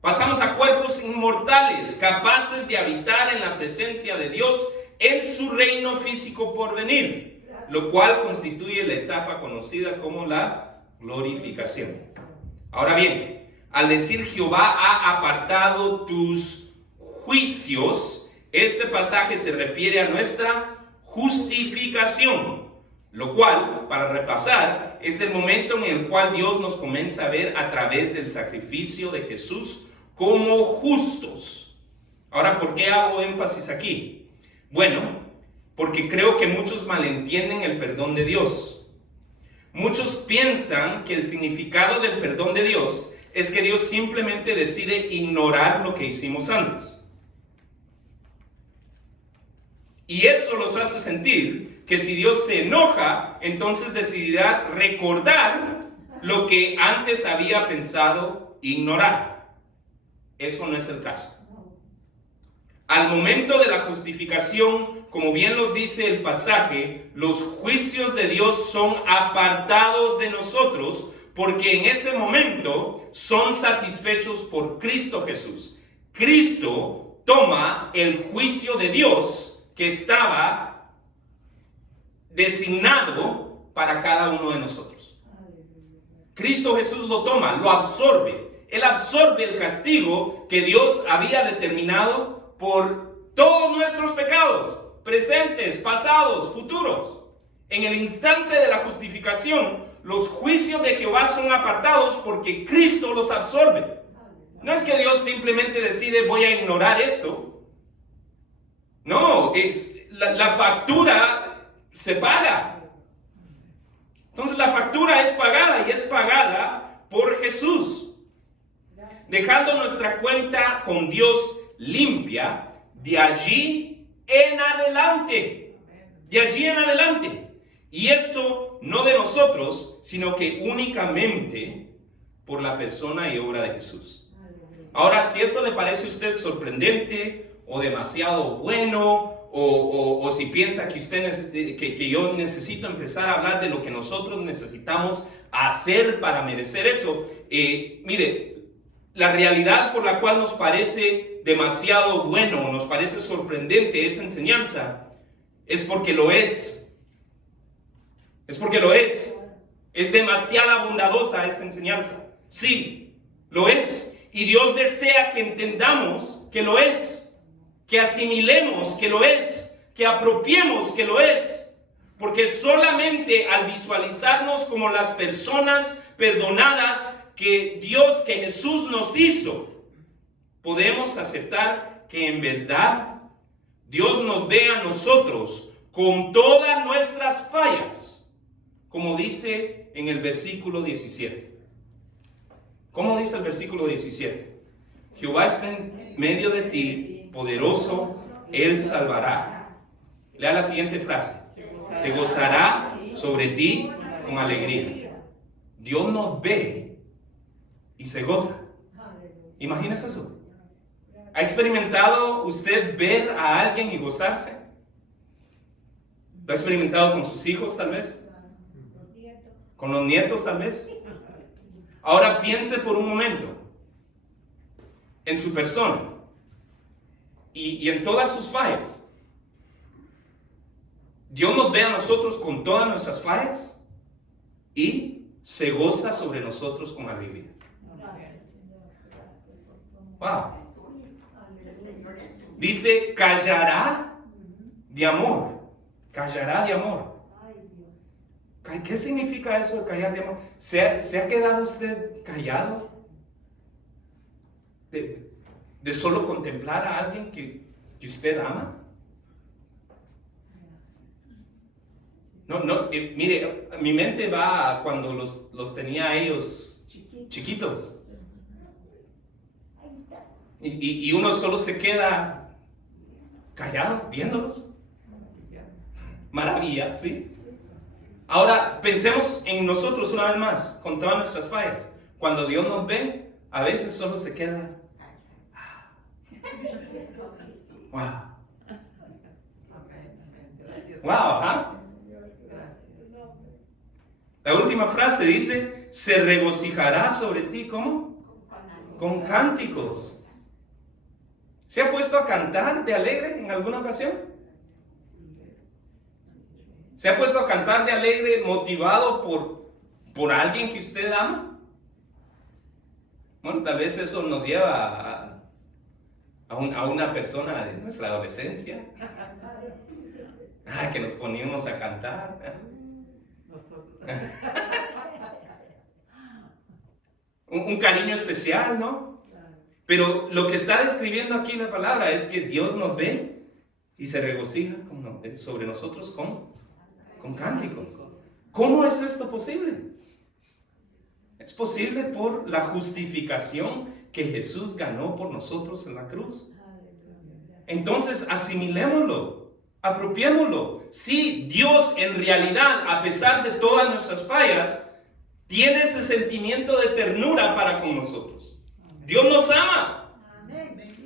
Pasamos a cuerpos inmortales, capaces de habitar en la presencia de Dios en su reino físico por venir, lo cual constituye la etapa conocida como la glorificación. Ahora bien, al decir Jehová ha apartado tus juicios, este pasaje se refiere a nuestra justificación. Lo cual, para repasar, es el momento en el cual Dios nos comienza a ver a través del sacrificio de Jesús como justos. Ahora, ¿por qué hago énfasis aquí? Bueno, porque creo que muchos malentienden el perdón de Dios. Muchos piensan que el significado del perdón de Dios es que Dios simplemente decide ignorar lo que hicimos antes. Y eso los hace sentir que si Dios se enoja, entonces decidirá recordar lo que antes había pensado ignorar. Eso no es el caso. Al momento de la justificación, como bien nos dice el pasaje, los juicios de Dios son apartados de nosotros porque en ese momento son satisfechos por Cristo Jesús. Cristo toma el juicio de Dios que estaba designado para cada uno de nosotros. Cristo Jesús lo toma, lo absorbe. Él absorbe el castigo que Dios había determinado por todos nuestros pecados, presentes, pasados, futuros. En el instante de la justificación, los juicios de Jehová son apartados porque Cristo los absorbe. No es que Dios simplemente decide, voy a ignorar esto. No, la factura se paga. Entonces la factura es pagada y es pagada por Jesús, dejando nuestra cuenta con Dios limpia de allí en adelante. De allí en adelante. Y esto no de nosotros, sino que únicamente por la persona y obra de Jesús. Ahora, si esto le parece a usted sorprendente o demasiado bueno, o si piensa que que yo necesito empezar a hablar de lo que nosotros necesitamos hacer para merecer eso, mire, la realidad por la cual nos parece demasiado bueno, nos parece sorprendente esta enseñanza, es porque lo es. Es porque lo es. Es demasiado bondadosa esta enseñanza. Sí, lo es. Y Dios desea que entendamos que lo es. Que asimilemos que lo es. Que apropiemos que lo es. Porque solamente al visualizarnos como las personas perdonadas que Jesús nos hizo, podemos aceptar que en verdad Dios nos ve a nosotros con todas nuestras fallas. Como dice en el versículo 17. ¿Cómo dice el versículo 17? Jehová está en medio de ti, poderoso, Él salvará. Lea la siguiente frase. Se gozará sobre ti con alegría. Dios nos ve y se goza. Imagínese eso. ¿Ha experimentado usted ver a alguien y gozarse? ¿Lo ha experimentado con sus hijos tal vez? ¿Con los nietos tal vez? Ahora piense por un momento en su persona y en todas sus fallas. Dios nos ve a nosotros con todas nuestras fallas y se goza sobre nosotros con alegría. Wow. Dice, callará de amor. Callará de amor. ¿Qué significa eso de callar de amor? ¿Se ha quedado usted callado? De solo contemplar a alguien que usted ama. No, mire, mi mente va a cuando los tenía ellos chiquitos. Y uno solo se queda callado viéndolos. Maravilla, ¿sí? Ahora pensemos en nosotros una vez más, con todas nuestras fallas. Cuando Dios nos ve, a veces solo se queda. Wow. Wow, ¿ah? La última frase dice, se regocijará sobre ti, ¿cómo? Con cánticos. ¿Se ha puesto a cantar de alegre en alguna ocasión? ¿Se ha puesto a cantar de alegre motivado por alguien que usted ama? Bueno, tal vez eso nos lleva a una persona de nuestra adolescencia. Que nos poníamos a cantar. Un cariño especial, ¿no? Pero lo que está describiendo aquí la palabra es que Dios nos ve y se regocija sobre nosotros con cánticos. ¿Cómo es esto posible? Es posible por la justificación que Jesús ganó por nosotros en la cruz. Entonces asimilémoslo, apropiémoslo. Sí, Dios en realidad, a pesar de todas nuestras fallas, tiene ese sentimiento de ternura para con nosotros. Dios nos ama.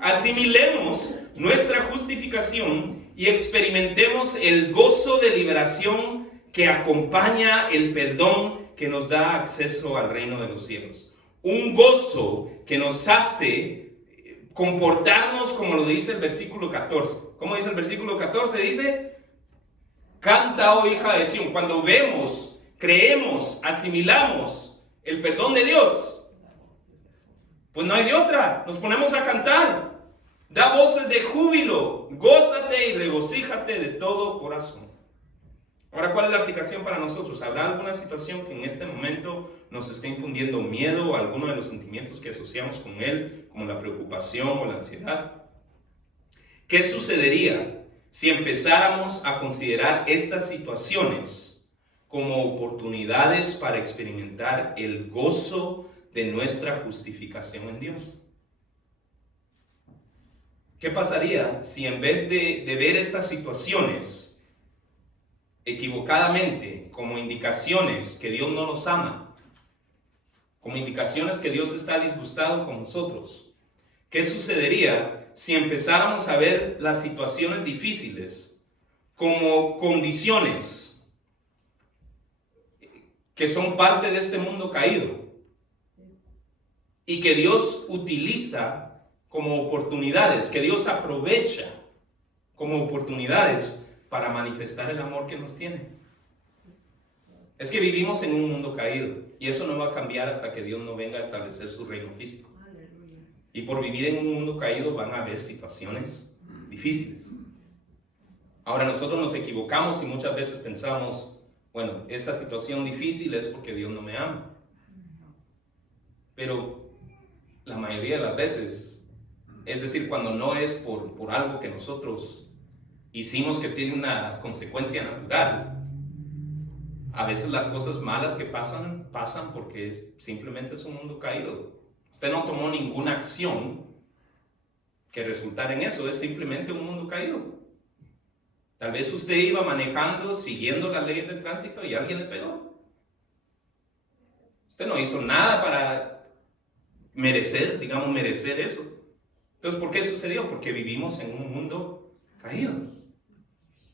Asimilemos nuestra justificación y experimentemos el gozo de liberación que acompaña el perdón que nos da acceso al reino de los cielos. Un gozo que nos hace comportarnos como lo dice el versículo 14. ¿Cómo dice el versículo 14? Dice, canta, oh hija de Sión. Cuando vemos, creemos, asimilamos el perdón de Dios, pues no hay de otra. Nos ponemos a cantar. Da voces de júbilo. Gózate y regocíjate de todo corazón. Ahora, ¿cuál es la aplicación para nosotros? ¿Habrá alguna situación que en este momento nos esté infundiendo miedo o alguno de los sentimientos que asociamos con él, como la preocupación o la ansiedad? ¿Qué sucedería si empezáramos a considerar estas situaciones como oportunidades para experimentar el gozo de nuestra justificación en Dios? ¿Qué pasaría si en vez de ver estas situaciones equivocadamente como indicaciones que Dios no nos ama, como indicaciones que Dios está disgustado con nosotros? ¿Qué sucedería si empezáramos a ver las situaciones difíciles como condiciones que son parte de este mundo caído y que Dios utiliza como oportunidades, que Dios aprovecha como oportunidades para manifestar el amor que nos tiene? Es que vivimos en un mundo caído y eso no va a cambiar hasta que Dios no venga a establecer su reino físico. Y por vivir en un mundo caído van a haber situaciones difíciles. Ahora, nosotros nos equivocamos y muchas veces pensamos, bueno, esta situación difícil es porque Dios no me ama. Pero la mayoría de las veces, es decir, cuando no es por algo que nosotros hicimos que tiene una consecuencia natural, a veces las cosas malas que pasan porque simplemente es un mundo caído. Usted no tomó ninguna acción que resultara en eso, es simplemente un mundo caído. Tal vez usted iba manejando, siguiendo las leyes de tránsito y alguien le pegó. Usted no hizo nada para merecer eso. Entonces, ¿por qué sucedió? Porque vivimos en un mundo caído.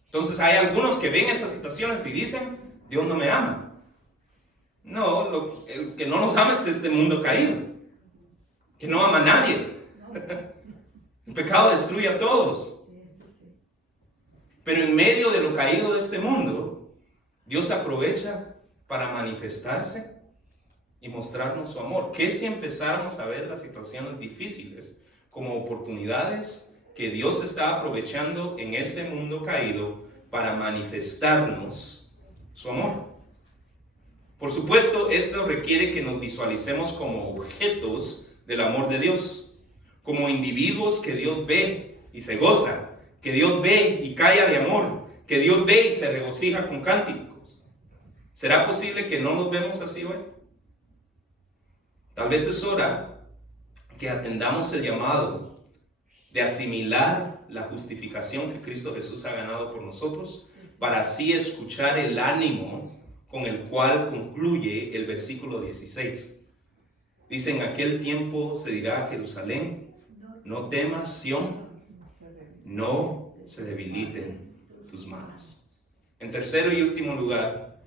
Entonces, hay algunos que ven esas situaciones y dicen, Dios no me ama. No, el que no nos ama es este mundo caído, que no ama a nadie. El pecado destruye a todos. Pero en medio de lo caído de este mundo, Dios aprovecha para manifestarse y mostrarnos su amor. ¿Qué si empezáramos a ver las situaciones difíciles como oportunidades que Dios está aprovechando en este mundo caído para manifestarnos su amor? Por supuesto, esto requiere que nos visualicemos como objetos del amor de Dios, como individuos que Dios ve y se goza, que Dios ve y calla de amor, que Dios ve y se regocija con cánticos. ¿Será posible que no nos vemos así hoy? Tal vez es hora que atendamos el llamado de asimilar la justificación que Cristo Jesús ha ganado por nosotros, para así escuchar el ánimo con el cual concluye el versículo 16. Dice, en aquel tiempo se dirá a Jerusalén, no temas, Sión, no se debiliten tus manos. En tercero y último lugar,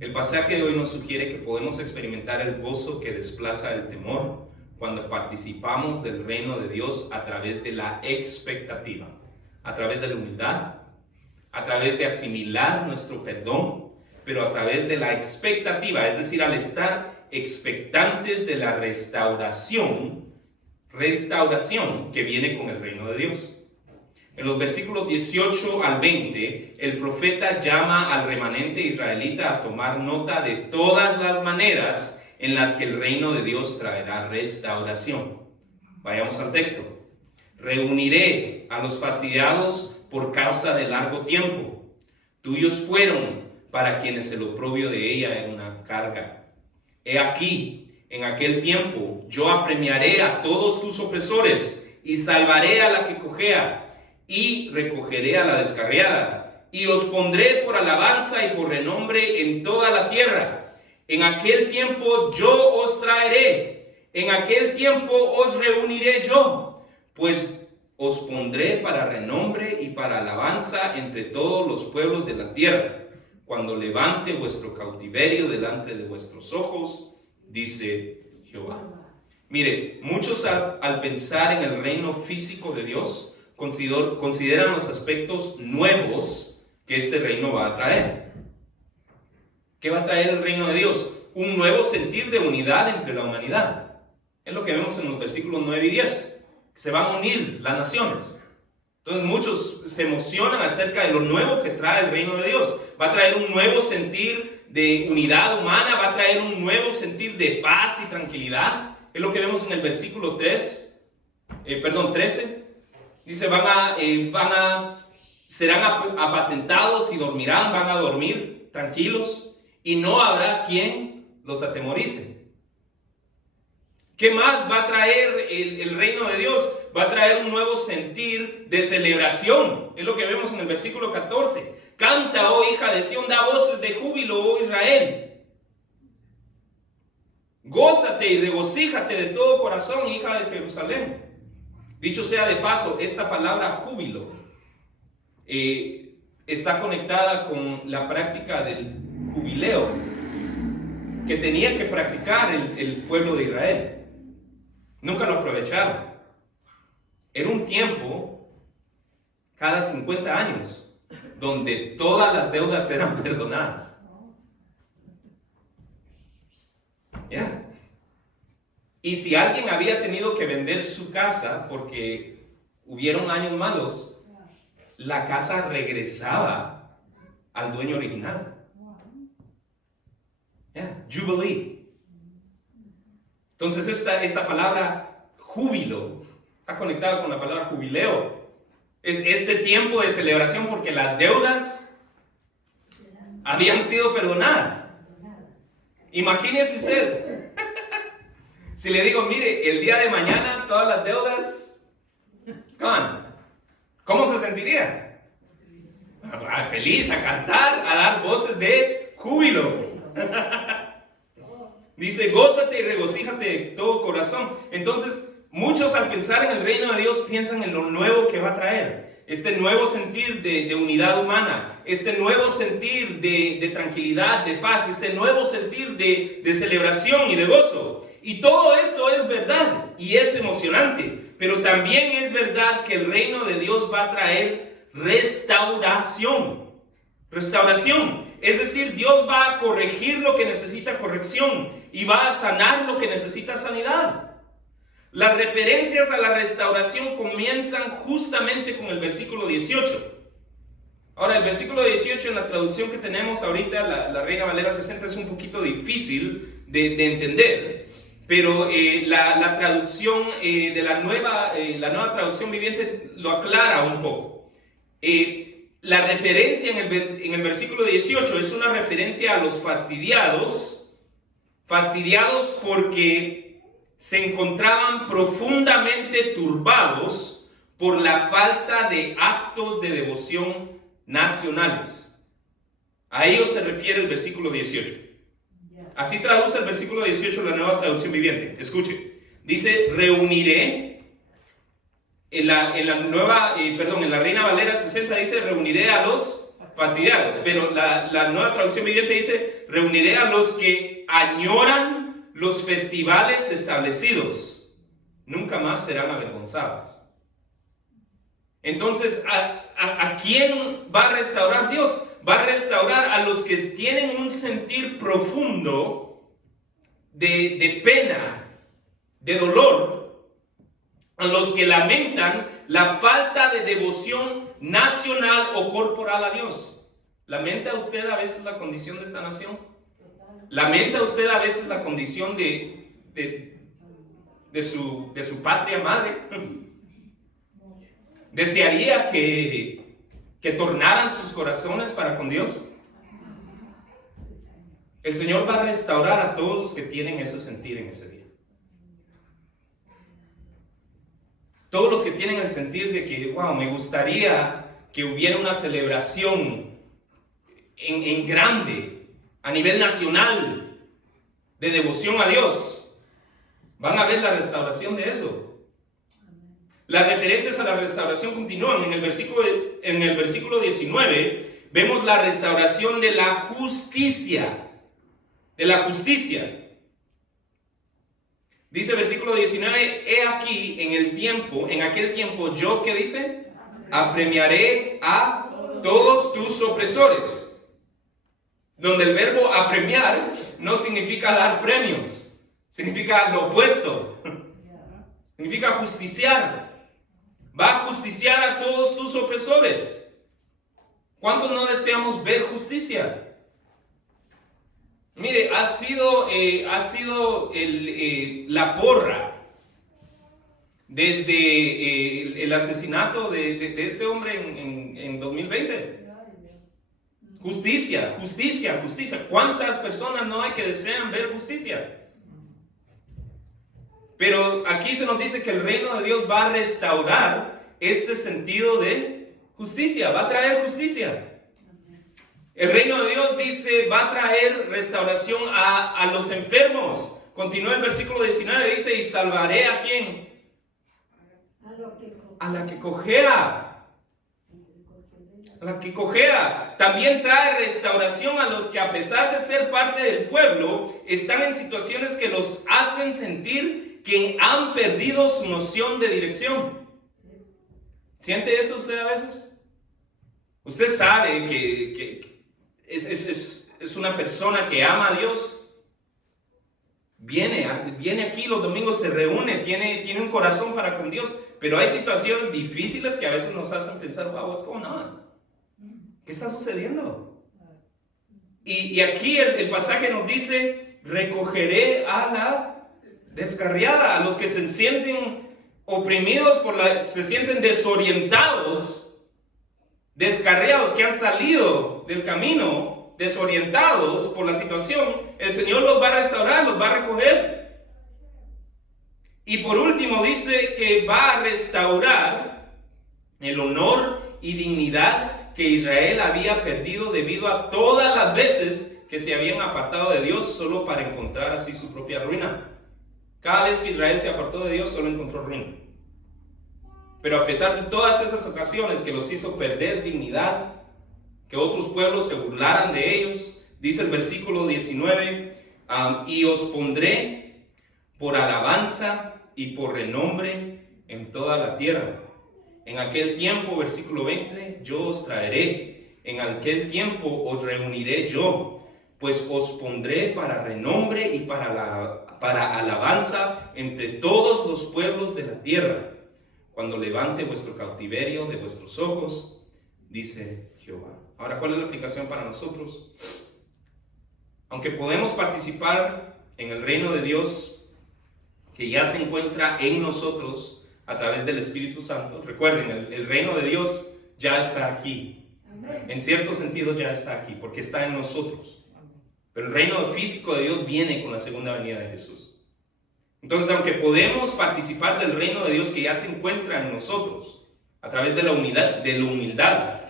el pasaje de hoy nos sugiere que podemos experimentar el gozo que desplaza el temor cuando participamos del reino de Dios a través de la expectativa, a través de la humildad, a través de asimilar nuestro perdón, pero a través de la expectativa, es decir, al estar expectantes de la restauración que viene con el reino de Dios. En los versículos 18 al 20, el profeta llama al remanente israelita a tomar nota de todas las maneras en las que el reino de Dios traerá restauración. Vayamos al texto. Reuniré a los fastidiados por causa de largo tiempo. Tuyos fueron para quienes el oprobio de ella era una carga. He aquí, en aquel tiempo, yo apremiaré a todos tus opresores y salvaré a la que cojea y recogeré a la descarriada y os pondré por alabanza y por renombre en toda la tierra. En aquel tiempo yo os traeré, en aquel tiempo os reuniré yo, pues os pondré para renombre y para alabanza entre todos los pueblos de la tierra. cuando levante vuestro cautiverio delante de vuestros ojos, dice Jehová. Mire, muchos al pensar en el reino físico de Dios, consideran los aspectos nuevos que este reino va a traer. ¿Qué va a traer el reino de Dios? Un nuevo sentir de unidad entre la humanidad. Es lo que vemos en los versículos 9 y 10. Se van a unir las naciones. Entonces muchos se emocionan acerca de lo nuevo que trae el reino de Dios. Va a traer un nuevo sentir de unidad humana, va a traer un nuevo sentir de paz y tranquilidad. Es lo que vemos en el versículo 13. Dice, serán apacentados y dormirán, van a dormir tranquilos y no habrá quien los atemorice. ¿Qué más va a traer el reino de Dios? Va a traer un nuevo sentir de celebración. Es lo que vemos en el versículo 14. Canta, oh hija de Sión, da voces de júbilo, oh Israel. Gózate y regocíjate de todo corazón, hija de Jerusalén. Dicho sea de paso, esta palabra júbilo está conectada con la práctica del jubileo que tenía que practicar el pueblo de Israel. Nunca lo aprovecharon. Era un tiempo, cada 50 años, donde todas las deudas eran perdonadas. ¿Ya? Y si alguien había tenido que vender su casa porque hubieron años malos, la casa regresaba al dueño original. ¿Ya? Jubilee. Entonces esta palabra júbilo está conectada con la palabra jubileo. Es este tiempo de celebración porque las deudas habían sido perdonadas. Imagínese usted, si le digo, mire, el día de mañana todas las deudas gone, ¿cómo se sentiría? Feliz, a cantar, a dar voces de júbilo. Dice, gózate y regocíjate de todo corazón. Entonces, muchos al pensar en el reino de Dios piensan en lo nuevo que va a traer. Este nuevo sentir de unidad humana, este nuevo sentir de tranquilidad, de paz, este nuevo sentir de celebración y de gozo. Y todo esto es verdad y es emocionante, pero también es verdad que el reino de Dios va a traer restauración. Restauración, es decir, Dios va a corregir lo que necesita corrección y va a sanar lo que necesita sanidad. Las referencias a la restauración comienzan justamente con el versículo 18. Ahora, el versículo 18 en la traducción que tenemos ahorita, la Reina Valera 60, es un poquito difícil de entender, pero la traducción de la nueva traducción viviente lo aclara un poco. La referencia en el versículo 18 es una referencia a los fastidiados porque se encontraban profundamente turbados por la falta de actos de devoción nacionales. A ellos se refiere el versículo 18. Así traduce el versículo 18 la nueva traducción viviente. Escuche, dice, reuniré. En la Reina Valera 60 dice, reuniré a los fastidiados. Pero la nueva traducción viviente dice, reuniré a los que añoran los festivales establecidos. Nunca más serán avergonzados. Entonces, ¿a quién va a restaurar Dios? Va a restaurar a los que tienen un sentir profundo de pena, de dolor, a los que lamentan la falta de devoción nacional o corporal a Dios. ¿Lamenta usted a veces la condición de esta nación? ¿Lamenta usted a veces la condición de su patria madre? ¿Desearía que tornaran sus corazones para con Dios? El Señor va a restaurar a todos los que tienen ese sentir en ese día. Todos los que tienen el sentir de que, wow, me gustaría que hubiera una celebración en grande, a nivel nacional, de devoción a Dios, van a ver la restauración de eso. Las referencias a la restauración continúan. En el versículo 19 vemos la restauración de la justicia. De la justicia. Dice versículo 19, he aquí en aquel tiempo yo, ¿qué dice? Apremiaré a todos tus opresores. Donde el verbo apremiar no significa dar premios, significa lo opuesto. Significa justiciar. Va a justiciar a todos tus opresores. ¿Cuántos no deseamos ver justicia? Mire, ha sido la porra desde el asesinato de este hombre en 2020. Justicia, justicia, justicia. ¿Cuántas personas no hay que desean ver justicia? Pero aquí se nos dice que el reino de Dios va a restaurar este sentido de justicia, va a traer justicia. El reino de Dios dice, va a traer restauración a los enfermos. Continúa el versículo 19, dice, y salvaré ¿a quién? A la que cojea. A la que cojea. También trae restauración a los que, a pesar de ser parte del pueblo, están en situaciones que los hacen sentir que han perdido su noción de dirección. ¿Siente eso usted a veces? Usted sabe que es una persona que ama a Dios. Viene aquí los domingos, se reúne, tiene un corazón para con Dios. Pero hay situaciones difíciles que a veces nos hacen pensar, wow, what's going on? ¿Qué está sucediendo? Y aquí el pasaje nos dice, recogeré a la descarriada, a los que se sienten oprimidos, se sienten desorientados, descarriados, que han salido del camino, desorientados por la situación. El Señor los va a restaurar, los va a recoger. Y por último dice que va a restaurar el honor y dignidad que Israel había perdido debido a todas las veces que se habían apartado de Dios solo para encontrar así su propia ruina. Cada vez que Israel se apartó de Dios solo encontró ruina. Pero a pesar de todas esas ocasiones que los hizo perder dignidad, que otros pueblos se burlaran de ellos, dice el versículo 19, y os pondré por alabanza y por renombre en toda la tierra. En aquel tiempo, versículo 20, yo os traeré, en aquel tiempo os reuniré yo, pues os pondré para renombre y para alabanza entre todos los pueblos de la tierra, cuando levante vuestro cautiverio de vuestros ojos, dice Jehová. Ahora, ¿cuál es la aplicación para nosotros? Aunque podemos participar en el reino de Dios, que ya se encuentra en nosotros a través del Espíritu Santo, recuerden, el reino de Dios ya está aquí. Amén. En cierto sentido ya está aquí, porque está en nosotros. Pero el reino físico de Dios viene con la segunda venida de Jesús. Entonces, aunque podemos participar del reino de Dios que ya se encuentra en nosotros, a través de la humildad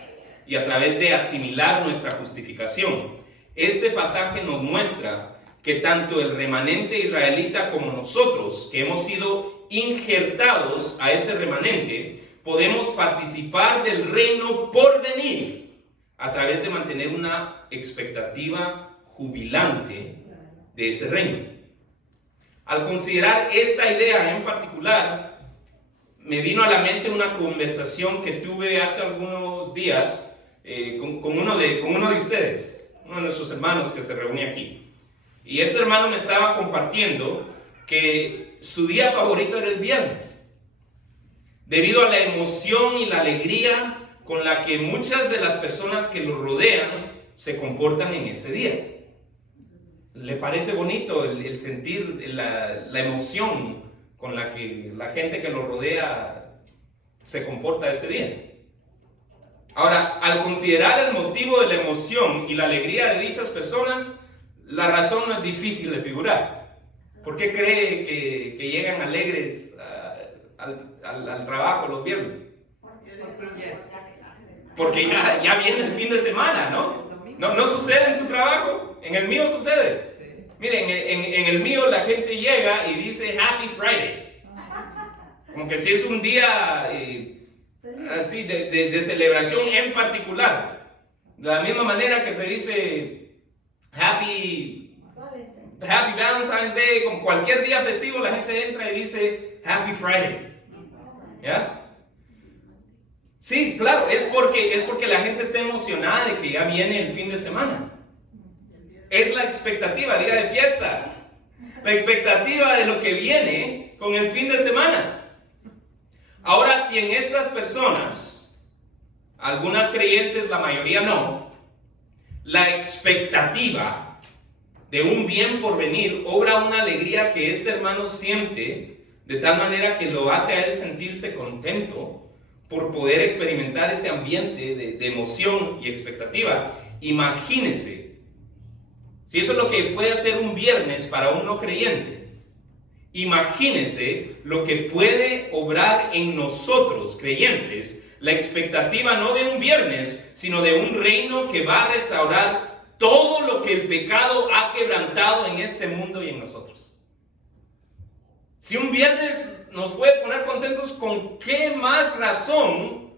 y a través de asimilar nuestra justificación, este pasaje nos muestra que tanto el remanente israelita como nosotros, que hemos sido injertados a ese remanente, podemos participar del reino por venir a través de mantener una expectativa jubilante de ese reino. Al considerar esta idea en particular, me vino a la mente una conversación que tuve hace algunos días con uno de ustedes, uno de nuestros hermanos que se reúne aquí. Y este hermano me estaba compartiendo que su día favorito era el viernes, debido a la emoción y la alegría con la que muchas de las personas que lo rodean se comportan en ese día. Le parece bonito el sentir la emoción con la que la gente que lo rodea se comporta ese día. Ahora, al considerar el motivo de la emoción y la alegría de dichas personas, la razón no es difícil de figurar. ¿Por qué cree que llegan alegres al trabajo los viernes? Porque ya viene el fin de semana, ¿no? ¿No sucede en su trabajo? En el mío sucede. Miren, en el mío la gente llega y dice Happy Friday. Como que si es un día así de celebración en particular. De la misma manera que se dice Happy Valentine's Day, como cualquier día festivo, la gente entra y dice Happy Friday. ¿Ya? Sí, claro, es porque la gente está emocionada de que ya viene el fin de semana. Es la expectativa, día de fiesta. La expectativa de lo que viene con el fin de semana. Ahora, si en estas personas, algunas creyentes, la mayoría no, la expectativa de un bien por venir obra una alegría que este hermano siente, de tal manera que lo hace a él sentirse contento por poder experimentar ese ambiente de emoción y expectativa. Imagínense, si eso es lo que puede hacer un viernes para un no creyente, imagínense lo que puede obrar en nosotros, creyentes, la expectativa no de un viernes, sino de un reino que va a restaurar todo lo que el pecado ha quebrantado en este mundo y en nosotros. Si un viernes nos puede poner contentos, ¿con qué más razón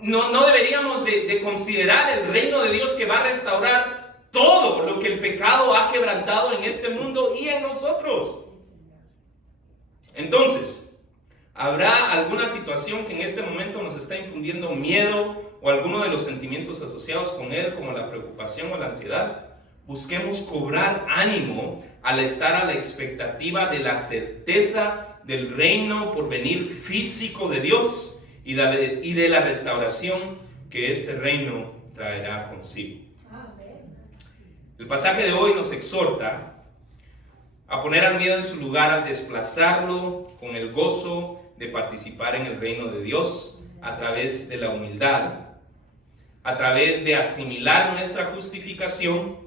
no deberíamos de considerar el reino de Dios que va a restaurar todo lo que el pecado ha quebrantado en este mundo y en nosotros? Entonces, ¿habrá alguna situación que en este momento nos está infundiendo miedo o alguno de los sentimientos asociados con él, como la preocupación o la ansiedad? Busquemos cobrar ánimo al estar a la expectativa de la certeza del reino por venir físico de Dios y de la restauración que este reino traerá consigo. El pasaje de hoy nos exhorta a poner al miedo en su lugar, al desplazarlo con el gozo de participar en el reino de Dios a través de la humildad, a través de asimilar nuestra justificación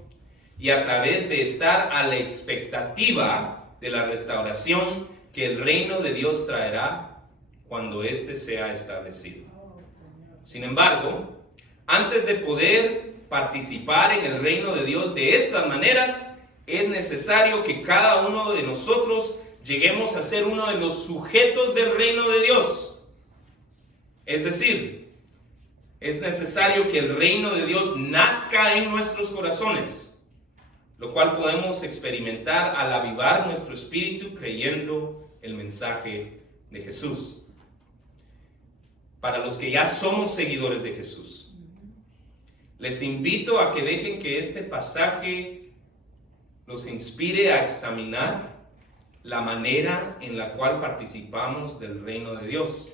y a través de estar a la expectativa de la restauración que el reino de Dios traerá cuando éste sea establecido. Sin embargo, antes de poder participar en el reino de Dios de estas maneras, es necesario que cada uno de nosotros lleguemos a ser uno de los sujetos del reino de Dios. Es decir, es necesario que el reino de Dios nazca en nuestros corazones, lo cual podemos experimentar al avivar nuestro espíritu creyendo el mensaje de Jesús. Para los que ya somos seguidores de Jesús, les invito a que dejen que este pasaje los inspire a examinar la manera en la cual participamos del reino de Dios,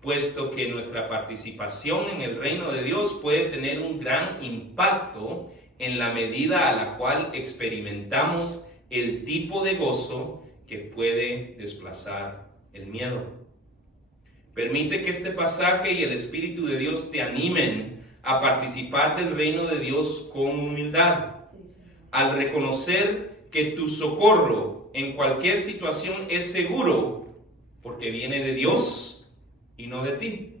puesto que nuestra participación en el reino de Dios puede tener un gran impacto en la medida a la cual experimentamos el tipo de gozo que puede desplazar el miedo. Permite que este pasaje y el Espíritu de Dios te animen a participar del reino de Dios con humildad, al reconocer que tu socorro en cualquier situación es seguro porque viene de Dios y no de ti.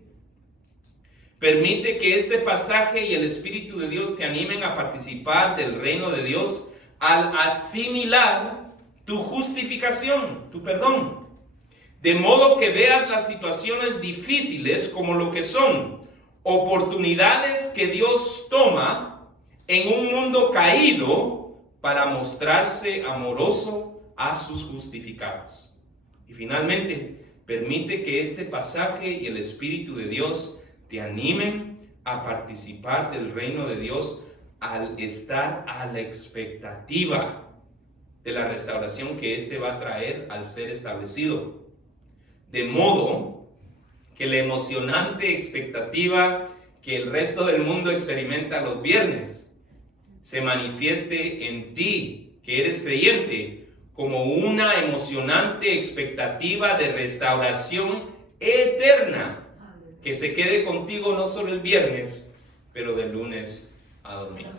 Permite que este pasaje y el Espíritu de Dios te animen a participar del reino de Dios al asimilar tu justificación, tu perdón, de modo que veas las situaciones difíciles como lo que son, oportunidades que Dios toma en un mundo caído para mostrarse amoroso a sus justificados. Y finalmente, permite que este pasaje y el Espíritu de Dios te animen a participar del reino de Dios al estar a la expectativa de la restauración que éste va a traer al ser establecido. De modo que la emocionante expectativa que el resto del mundo experimenta los viernes se manifieste en ti, que eres creyente, como una emocionante expectativa de restauración eterna que se quede contigo no solo el viernes, pero de lunes a domingo.